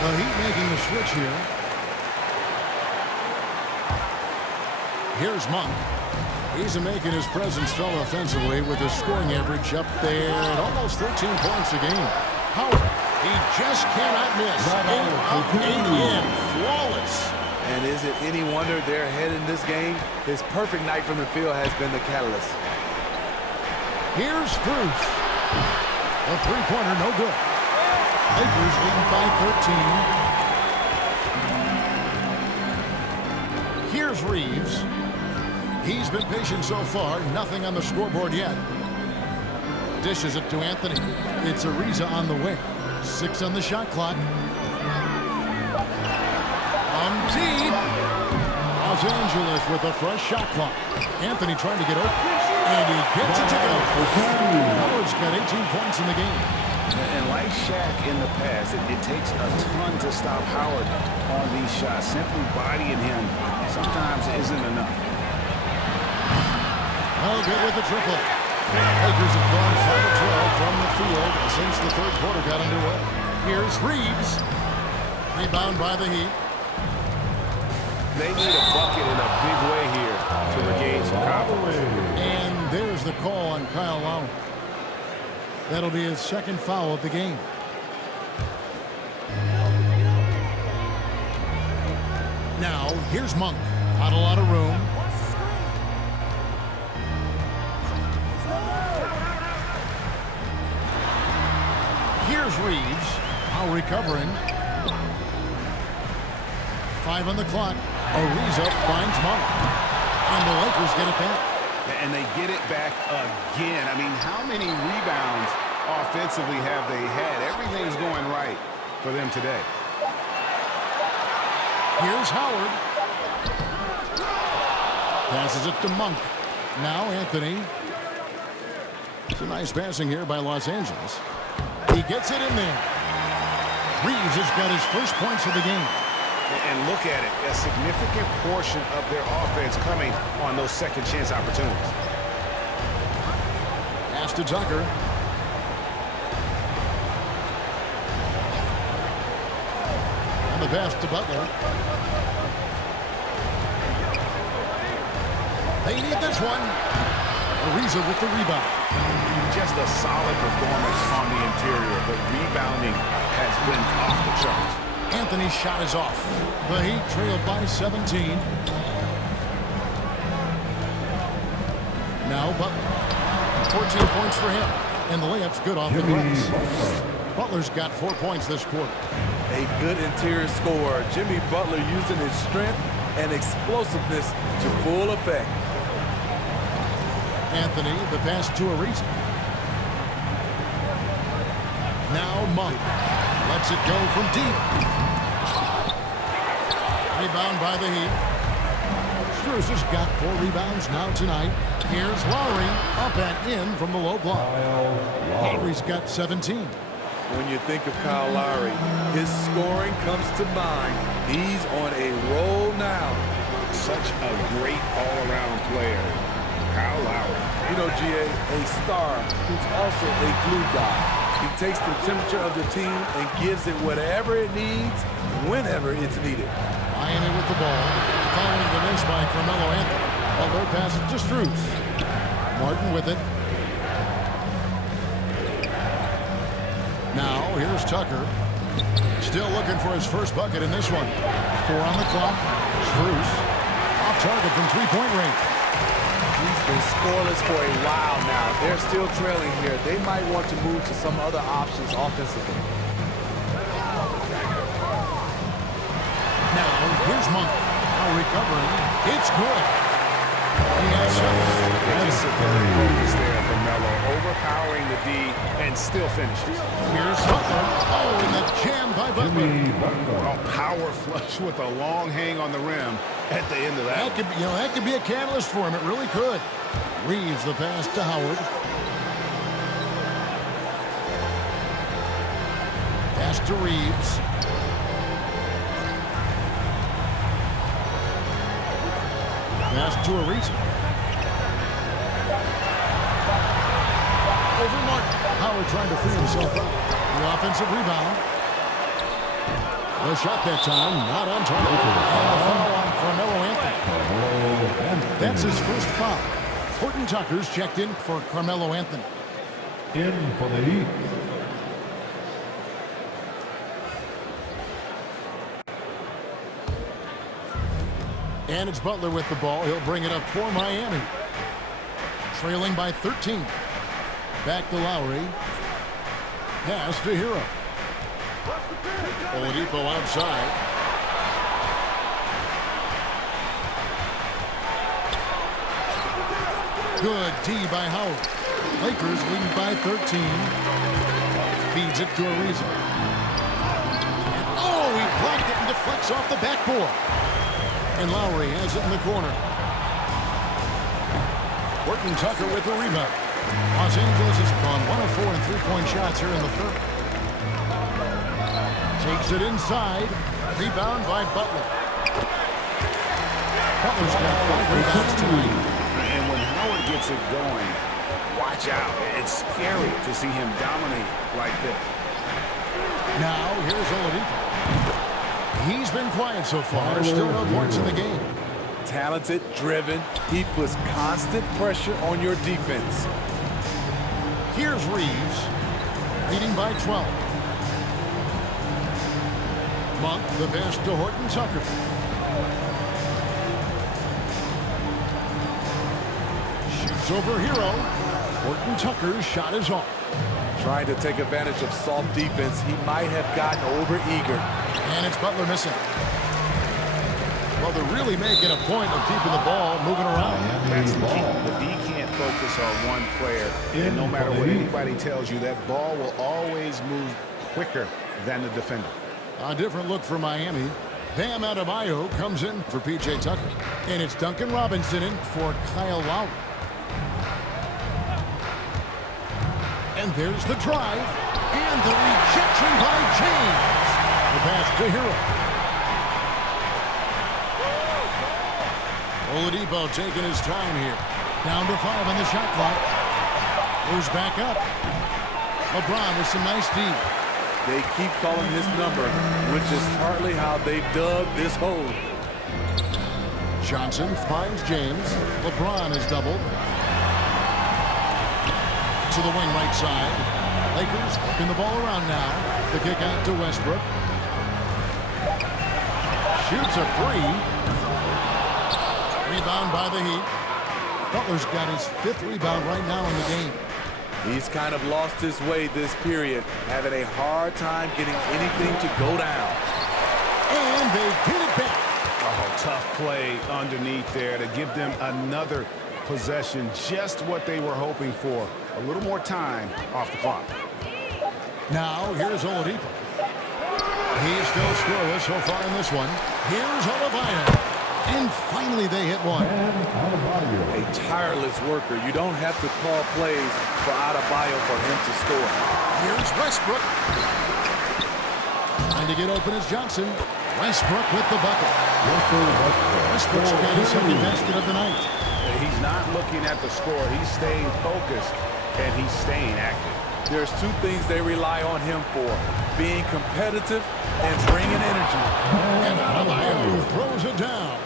The Heat making the switch here. Here's Monk. He's making his presence felt offensively with his scoring average up there at almost 13 points a game. Howard, he just cannot miss. 8 in, flawless. And is it any wonder they're ahead in this game? His perfect night from the field has been the catalyst. Here's Cruz. A three-pointer, no good. Lakers leading by 13. Here's Reeves. He's been patient so far. Nothing on the scoreboard yet. Dishes it to Anthony. It's Ariza on the wing. 6 on the shot clock. On deep. Los Angeles with a fresh shot clock. Anthony trying to get open. And he gets it to go. Howard's got 18 points in the game. And like Shaq in the past, it takes a ton to stop Howard on these shots. Simply bodying him sometimes isn't enough. No good with the triple. Lakers have gone 5 of 12 from the field since the third quarter got underway. Here's Reeves. Rebound by the Heat. They need a bucket in a big way here to regain some confidence. And there's the call on Kyle Lowry. That'll be his second foul of the game. Now, here's Monk. Not a lot of room. Here's Reeves. Now recovering. 5 on the clock. Ariza finds Monk. And the Lakers get it back. And they get it back again. I mean, how many rebounds offensively have they had? Everything's going right for them today. Here's Howard. Passes it to Monk. Now Anthony. It's a nice passing here by Los Angeles. He gets it in there. Reeves has got his first points of the game. And look at it, a significant portion of their offense coming on those second chance opportunities. Pass to Tucker. And the pass to Butler. They need this one. Ariza with the rebound. Just a solid performance on the interior. The rebounding has been off the charts. Anthony's shot is off. The Heat trailed by 17. Now Butler. 14 points for him. And the layup's good off the glass. Butler's got 4 points this quarter. A good interior scorer. Jimmy Butler using his strength and explosiveness to full effect. Anthony, the pass to Ariza. Now Monk lets it go from deep. Rebound by the Heat. Strus has got 4 rebounds now tonight. Here's Lowry up and in from the low block. Lowry's got 17. When you think of Kyle Lowry, his scoring comes to mind. He's on a roll now. Such a great all-around player, Kyle Lowry. You know, GA, a star who's also a glue guy. He takes the temperature of the team and gives it whatever it needs, whenever it's needed. Miami with the ball, following the miss by Carmelo Anthony. Butler passes to Strus. Martin with it. Now, here's Tucker. Still looking for his first bucket in this one. 4 on the clock. Strus off target from three-point range. He's been scoreless for a while now. They're still trailing here. They might want to move to some other options offensively. Now, here's Monk. Now recovering. It's good. He has Just superb focus there from Melo, overpowering the D and still finishes. Here's Butler. Oh, and the jam by Butler. A power flush with a long hang on the rim at the end of that. That could be a catalyst for him. It really could. Reeves the pass to Howard. Pass to Reeves. Pass to Ariza. Over Martin. Howard trying to free himself up. The offensive rebound. The shot that time, not on target. And the foul on Carmelo Anthony. That's his first foul. Horton Tucker's checked in for Carmelo Anthony. In for the Heat. And it's Butler with the ball. He'll bring it up for Miami. Trailing by 13. Back to Lowry. Pass to Hero. Oladipo outside. Good D by Howard. Lakers leading by 13. Feeds it to Ariza. And he blocked it and deflects off the backboard. And Lowry has it in the corner. Horton Tucker with the rebound. Los Angeles has gone 1 of 4 in three-point shots here in the third. Takes it inside. Rebound by Butler. Butler's got 5 rebounds tonight. And when Howard gets it going, watch out. It's scary to see him dominate like this. Now, here's Oladipo. He's been quiet so far. Still no points in the game. Talented, driven. He puts constant pressure on your defense. Here's Reeves, leading by 12. Monk, the pass to Horton Tucker. Shoots over Hero. Horton Tucker's shot is off. Trying to take advantage of soft defense, he might have gotten over-eager. And it's Butler missing. Well, they're really making a point of keeping the ball moving around. That's the key. The D can't focus on one player. And no matter what anybody tells you, that ball will always move quicker than the defender. A different look for Miami. Bam Adebayo comes in for P.J. Tucker. And it's Duncan Robinson in for Kyle Lowry. And there's the drive. And the rejection by James. The pass to Hero. Oladipo taking his time here. Down to 5 on the shot clock. Goes back up. LeBron with some nice D. They keep calling his number, which is partly how they've dug this hole. Johnson finds James. LeBron is doubled. To the wing right side. Lakers working the ball around now. The kick out to Westbrook. Shoots a free. Rebound by the Heat. Butler's got his 5th rebound right now in the game. He's kind of lost his way this period, having a hard time getting anything to go down. And they get it back. Oh, tough play underneath there to give them another possession, just what they were hoping for. A little more time off the clock. Now, here's Oladipo. He's still scoreless so far in this one. Here's Oladipo. And finally, they hit one. A tireless worker. You don't have to call plays for Adebayo for him to score. Here's Westbrook. Trying to get open is Johnson. Westbrook with the bucket. Westbrook's got his second basket of the night. He's not looking at the score. He's staying focused, and he's staying active. There's 2 things they rely on him for: being competitive and bringing energy. And Adebayo throws it down.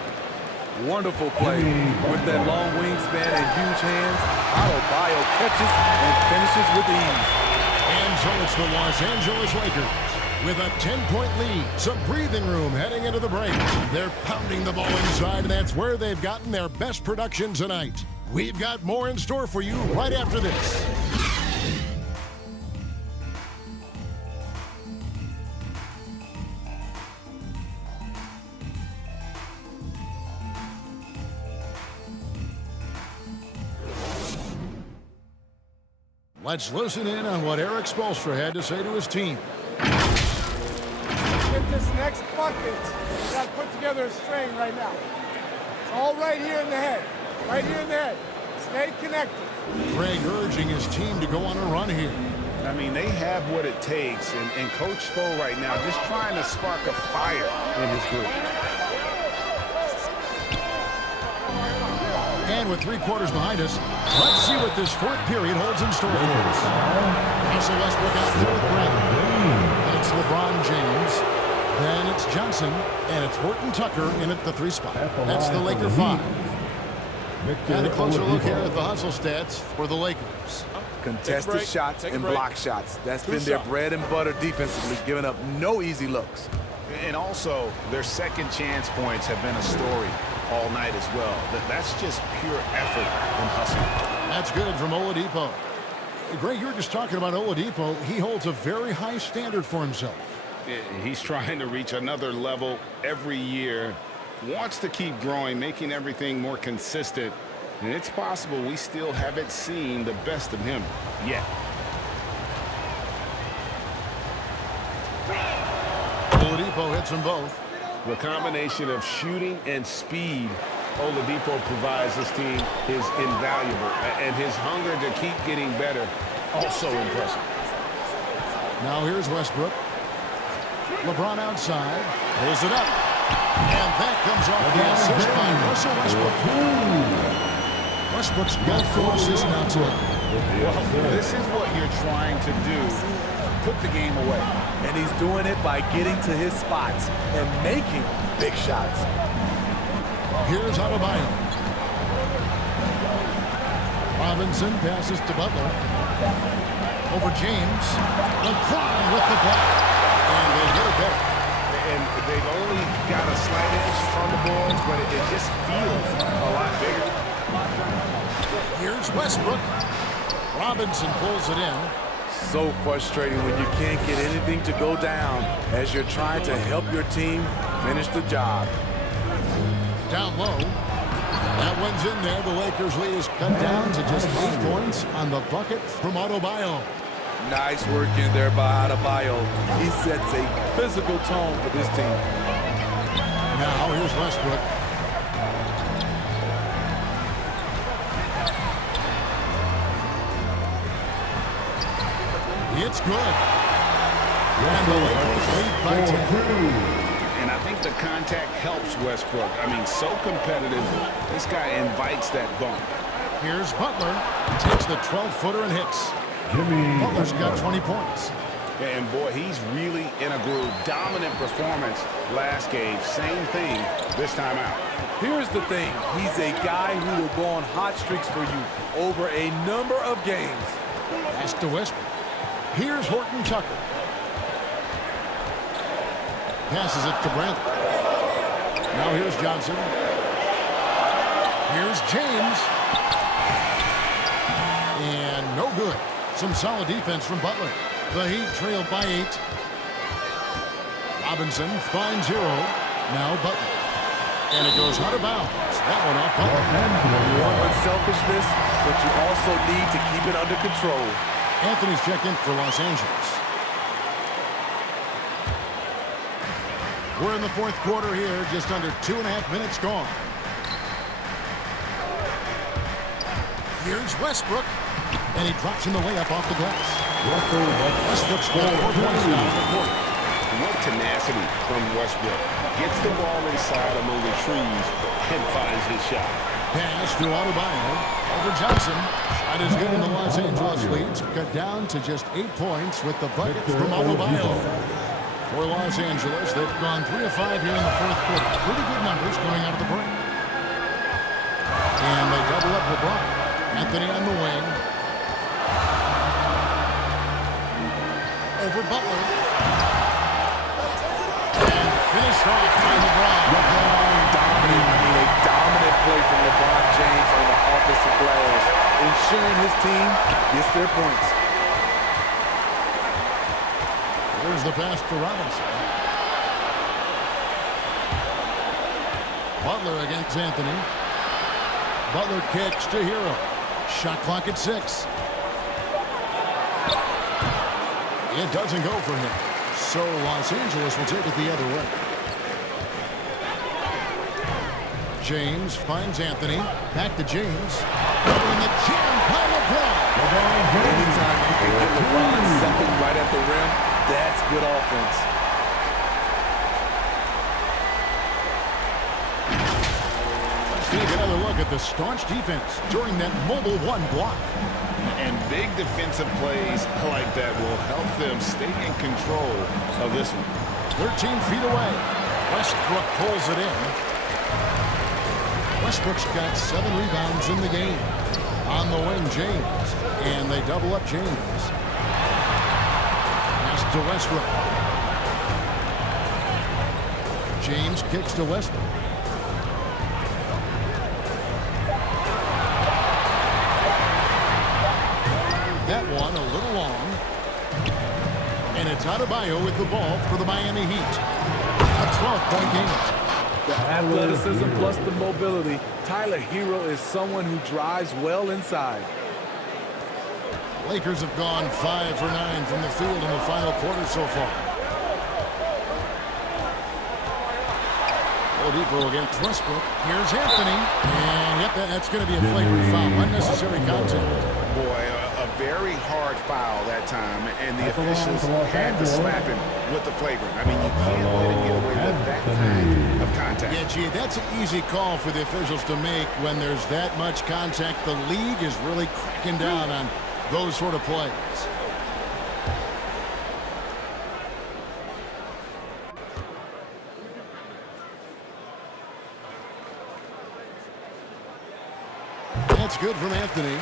Wonderful play. With that long wingspan and huge hands, Adebayo catches and finishes with ease. And so it's the Los Angeles Lakers with a 10-point lead. Some breathing room heading into the break. They're pounding the ball inside, and that's where they've gotten their best production tonight. We've got more in store for you right after this. Let's listen in on what Eric Spoelstra had to say to his team. Get this next bucket. You got to put together a string right now. It's all right here in the head. Right here in the head. Stay connected. Greg urging his team to go on a run here. I mean, they have what it takes, and Coach Spo right now just trying to spark a fire in his group. And with 3 quarters behind us, let's see what this 4th period holds in store for us. Russell Westbrook out there with Brandon. And it's LeBron James. Then it's Johnson. And it's Horton Tucker in at the 3 spot. That's the Laker 5. And a closer look here at the hustle stats for the Lakers. Contested shots and block shots. That's been their bread and butter defensively, giving up no easy looks. And also, their second chance points have been a story all night as well. That's just pure effort and hustle. That's good from Oladipo. Greg, you were just talking about Oladipo. He holds a very high standard for himself. He's trying to reach another level every year. Wants to keep growing, making everything more consistent. And it's possible we still haven't seen the best of him yet. Oladipo hits them both. The combination of shooting and speed Oladipo provides this team is invaluable. And his hunger to keep getting better, also impressive. Now here's Westbrook. LeBron outside. Pulls it up. And that comes off the assist by Russell Westbrook. Westbrook's got 4 assists now tonight. Well, this is what you're trying to do. Put the game away. And he's doing it by getting to his spots and making big shots. Here's Adebayo. Robinson passes to Butler. Over James. LeBron with the block. And they get it back. And they've only got a slight edge on the boards, but it just feels a lot bigger. Here's Westbrook. Robinson pulls it in. So frustrating when you can't get anything to go down as you're trying to help your team finish the job. Down low. That one's in there. The Lakers lead is cut down to just 8 points on the bucket from Adebayo. Nice work in there by Adebayo. He sets a physical tone for this team. Now here's Westbrook. It's good. And the Lakers lead by 10. And I think the contact helps Westbrook. I mean, so competitive. This guy invites that bump. Here's Butler. Takes the 12-footer and hits. Butler's got 20 points. And boy, he's really in a groove. Dominant performance last game. Same thing this time out. Here's the thing. He's a guy who will go on hot streaks for you over a number of games. Pass to Westbrook. Here's Horton Tucker. Passes it to Brandon. Now here's Johnson. Here's James. no good. Some solid defense from Butler. The Heat trailed by 8. Robinson finds Hero. Now Butler. And it goes out of bounds. That one off Butler. You want unselfishness, but you also need to keep it under control. Anthony's checked in for Los Angeles. We're in the fourth quarter here, just under 2.5 minutes gone. Here's Westbrook, and he drops in the layup off the glass. Westbrook's got 4 points now in the quarter. What tenacity from Westbrook. Gets the ball inside among the trees and finds his shot. Pass to Adebayo. Over Johnson. Shot is good, and the Los Angeles leads cut down to just 8 points with the bucket from Adebayo. For Los Angeles, they've gone 3 of 5 here in the fourth quarter. Pretty good numbers coming out of the break. And they double up LeBron. Anthony on the wing. Over Butler. And finished off by LeBron. A dominant play from LeBron James on the offensive glass, ensuring his team gets their points. Here's the pass to Robinson. Butler against Anthony. Butler kicks to Hero. Shot clock at 6. It doesn't go for him. So Los Angeles will take it the other way. James finds Anthony. Back to James. In the jam by LeBron. Anytime you can get LeBron second right at the rim, that's good offense. Let's take another look at the staunch defense during that mobile 1 block. And big defensive plays like that will help them stay in control of this one. 13 feet away. Westbrook pulls it in. Westbrook's got 7 rebounds in the game. On the wing, James. And they double up James. Pass to Westbrook. James kicks to Westbrook. That one a little long. And it's Adebayo with the ball for the Miami Heat. A 12-point game. The athleticism plus the mobility. Tyler Hero is someone who drives well inside. Lakers have gone 5 for 9 from the field in the final quarter so far. Oladipo against Westbrook. Here's Anthony. And yep, that's going to be a flagrant foul. Unnecessary contact. Boy, a very hard foul that time, and the officials had to slap him with the flagrant. I mean, you can't let him get away with that kind of contact. Yeah, gee, that's an easy call for the officials to make when there's that much contact. The league is really cracking down on those sort of plays. That's good from Anthony.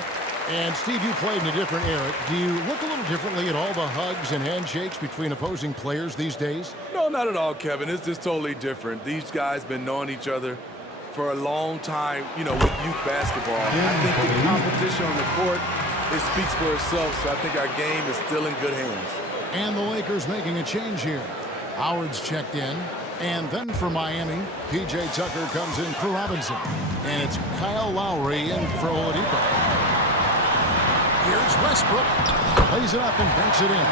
And, Steve, you played in a different era. Do you look a little differently at all the hugs and handshakes between opposing players these days? No, not at all, Kevin. It's just totally different. These guys been knowing each other for a long time, you know, with youth basketball. I think the competition on the court, it speaks for itself, so I think our game is still in good hands. And the Lakers making a change here. Howard's checked in. And then for Miami, P.J. Tucker comes in for Robinson. And it's Kyle Lowry in for Oladipo. Here's Westbrook. Plays it up and banks it in.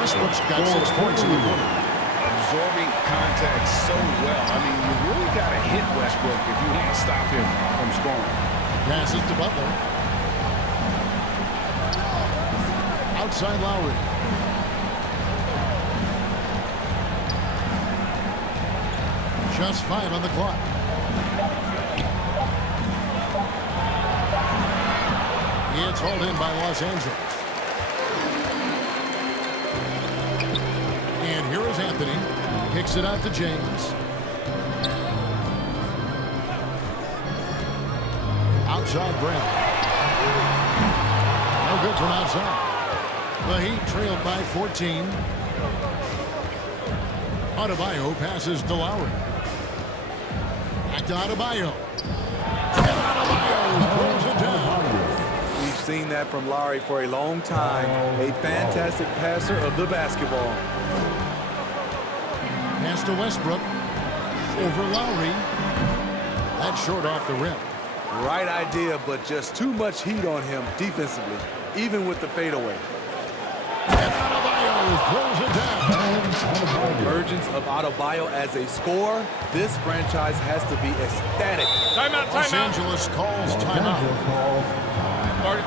Westbrook's got 6 points in the quarter. Absorbing contact so well. I mean, you really got to hit Westbrook if you want to stop him from scoring. Passes to Butler. Outside Lowry. Just 5 on the clock. It's hauled in by Los Angeles. And here is Anthony. Kicks it out to James. Outside Brent. No good from outside. The Heat trailed by 14. Adebayo passes to Lowry. Back to Adebayo. And Adebayo throws it down. We've seen that from Lowry for a long time. A fantastic passer of the basketball. Pass to Westbrook. Over Lowry. That's short off the rim. Right idea, but just too much heat on him defensively, even with the fadeaway. And Adebayo throws it down. Emergence of Adebayo as a scorer. This franchise has to be ecstatic. Timeout, Los timeout. Angeles calls timeout. Marty.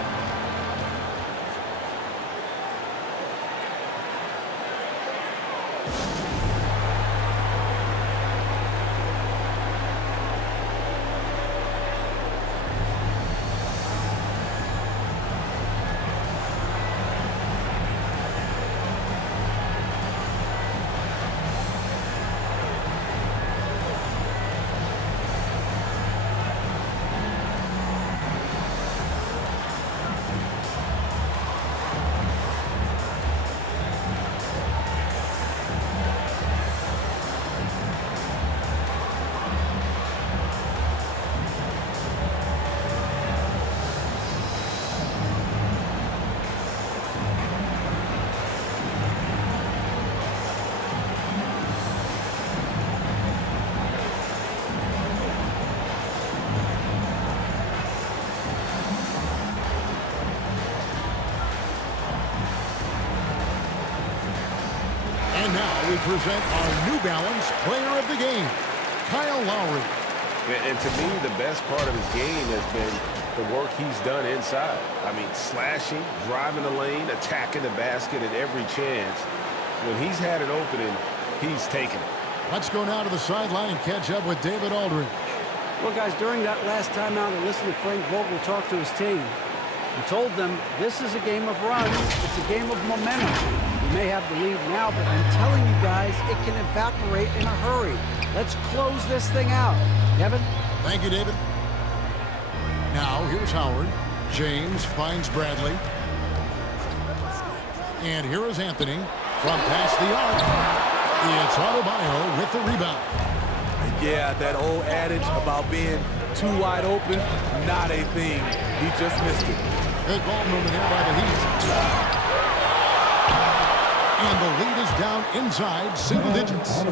And now we present our New Balance Player of the Game, Kyle Lowry. And to me, the best part of his game has been the work he's done inside. I mean, slashing, driving the lane, attacking the basket at every chance. When he's had an opening, he's taken it. Let's go now to the sideline and catch up with David Aldridge. Well, guys, during that last timeout, I listened to Frank Vogel talk to his team. He told them this is a game of runs. It's a game of momentum. You may have the lead now, but I'm telling you guys, it can evaporate in a hurry. Let's close this thing out. Kevin? Thank you, David. Now, here's Howard. James finds Bradley. And here is Anthony from past the arc. It's Adebayo with the rebound. Yeah, that old adage about being too wide open, not a thing. He just missed it. Good ball movement here by the Heat. And the lead is down inside single digits.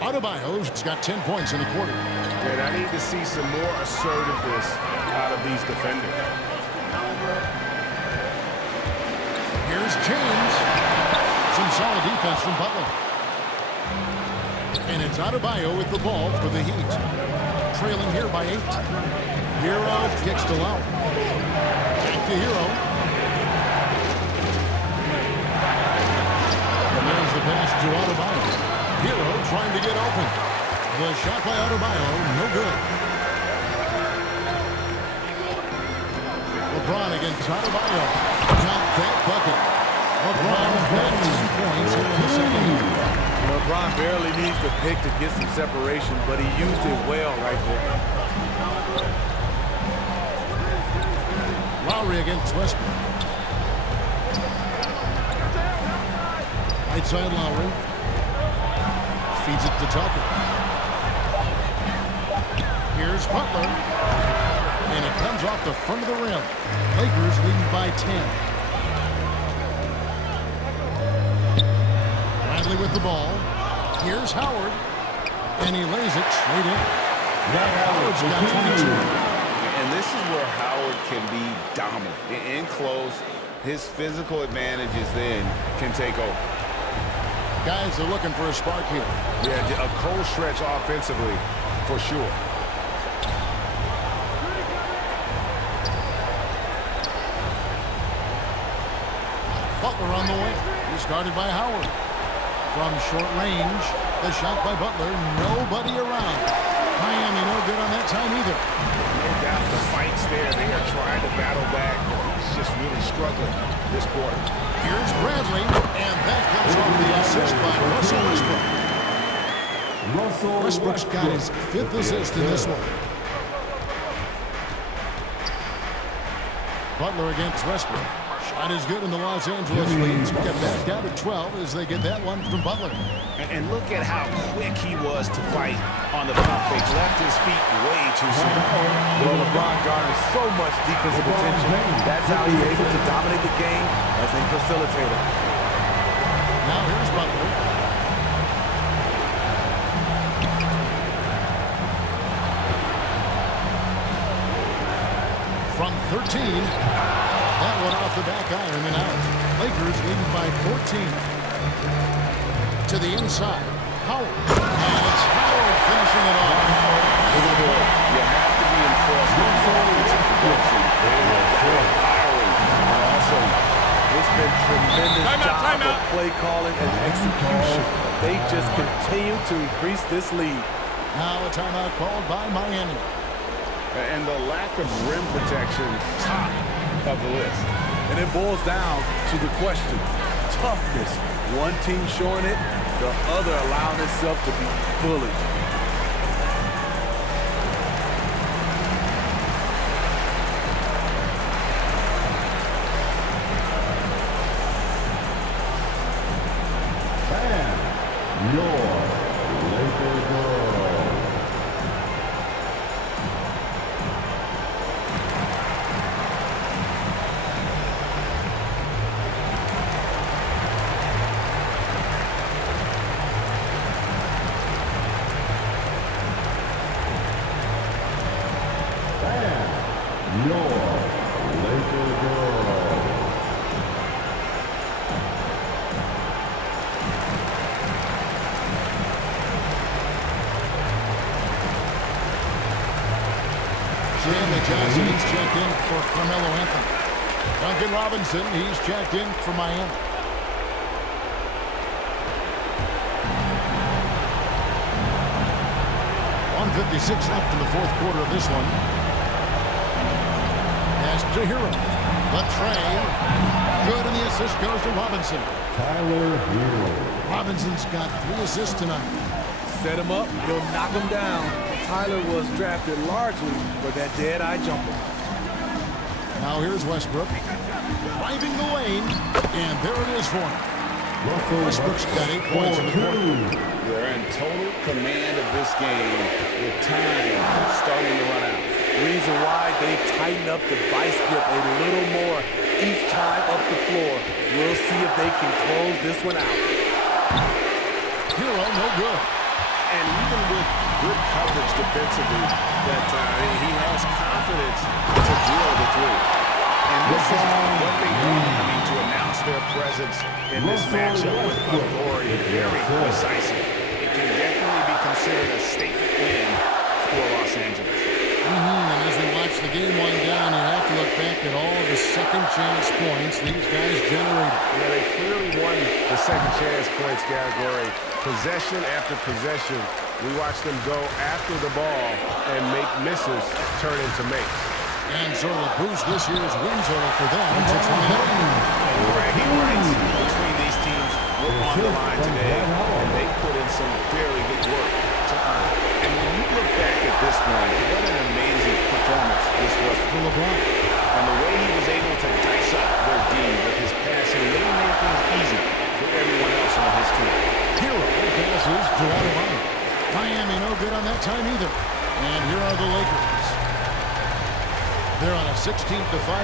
Adebayo's got 10 points in the quarter. And I need to see some more assertiveness out of these defenders. Here's James. Some solid defense from Butler. And it's Adebayo with the ball for the Heat. Trailing here by 8. Hero kicks to Lowry. Back to Hero. And there's the pass to Adebayo. Hero trying to get open. The shot by Adebayo, no good. LeBron against Adebayo. Count that bucket. LeBron's got 10 points here in the second half. LeBron barely needs to pick to get some separation, but he used it well right there. Lowry against Westbrook. Right side Lowry. Feeds it to Tucker. Here's Butler. And it comes off the front of the rim. Lakers leading by 10. Bradley with the ball. Here's Howard. And he lays it straight in. Howard's got 22. And this is where Howard can be dominant. In close, his physical advantages then can take over. Guys are looking for a spark here. Yeah, a cold stretch offensively, for sure. Butler on the way. He's guarded by Howard. From short range, the shot by Butler. Nobody around. Miami no good on that time either. No doubt the fight's there. They are trying to battle back. He's just really struggling this quarter. Here's Bradley, and that comes off the assist by Russell Westbrook. Westbrook's got his 5th assist in this one. Butler against Westbrook. Not as good in the Los Angeles Leads. Get back down to 12 as they get that one from Butler. And look at how quick he was to fight on the pump fake. Left his feet way too soon. Well, LeBron garners so much defensive attention. That's how he's able to dominate the game as a facilitator. Now here's Butler. From 13. That one off the back iron and out. Lakers leading by 14. To the inside. Howard. And it's Howard finishing it off. You have to be impressed with the offensive production. Firing. And also, it's been tremendous job of play calling and execution. They just continue to increase this lead. Now a timeout called by Miami. And the lack of rim protection, top of the list. And it boils down to the question, toughness. One team showing it, the other allowing itself to be bullied. And your Lakers girl. Johnson, he's checked in for Carmelo Anthony. Duncan Robinson, he's checked in for Miami. .156 left in the fourth quarter of this one. Pass to Hero. The tray. Good, and the assist goes to Robinson. Tyler Hero. Robinson's got 3 assists tonight. Set him up, he'll knock him down. Tyler was drafted largely for that dead-eye jumper. Now here's Westbrook. Driving the lane, and there it is for him. Westbrook's got 8 points in the quarter. They're in total command of this game with time starting to run out. Reason why they've tightened up the vice grip a little more each time up the floor. We'll see if they can close this one out. Hero, no good. And even with good coverage defensively, that he has confidence to drill the three. And this is what they need, to announce their presence in this matchup with authority. Very decisive. It can definitely be considered a state win for Los Angeles. And as we watch the game wind down, you have to look back at all of the second chance points these guys generated. Yeah, they clearly won the second chance points category. Possession after possession, we watched them go after the ball and make misses turn into makes. And so the boost this year's win total for them to 29. Bragging rights between these teams were on the line today, and they put in some very good work to earn it. And when you look back at this one, what an amazing performance this was for LeBron. And the way he was able to dice up their D with his passing really made things easy for everyone else on his team. Hero passes to Adebayo. Miami no good on that time either. And here are the Lakers. They're on a 16-5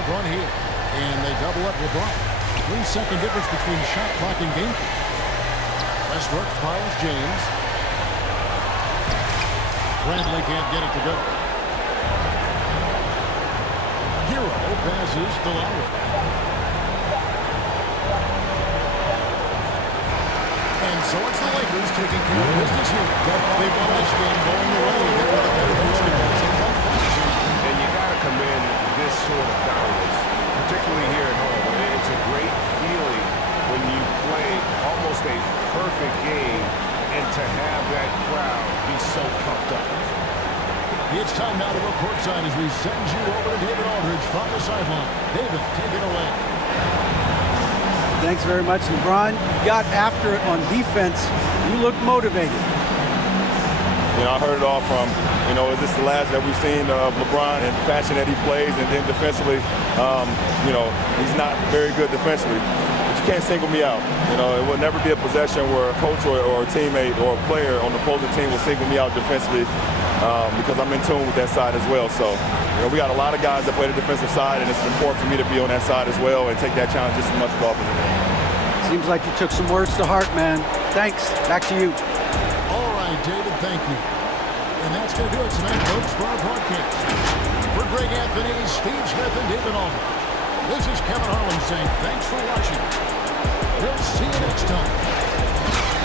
run here. And they double up LeBron. 3-second difference between shot clock and game clock. Westbrook finds James. Bradley can't get it to go. Hero passes to Lowry. And so it's the Lakers taking care of business here. They won this game going away. They were the better basketball team. And you got to commend this sort of dominance, particularly here at home. It's a great feeling when you play almost a perfect game and to have that crowd be so pumped up. It's time now to go courtside as we send you over to David Aldridge from the sideline. David, take it away. Thanks very much, LeBron. You got after it on defense. You look motivated. I heard it all from, is this the last that we've seen of LeBron and the passion that he plays, and then defensively, he's not very good defensively. But you can't single me out. It will never be a possession where a coach or a teammate or a player on the opposing team will single me out defensively because I'm in tune with that side as well. So, we got a lot of guys that play the defensive side, and it's important for me to be on that side as well and take that challenge just as much as offensive. Seems like you took some words to heart, man. Thanks. Back to you. All right, David, thank you. And that's going to do it tonight, folks, for our broadcast. For Greg Anthony, Steve Smith, and David Alden, this is Kevin Harlan saying thanks for watching. We'll see you next time.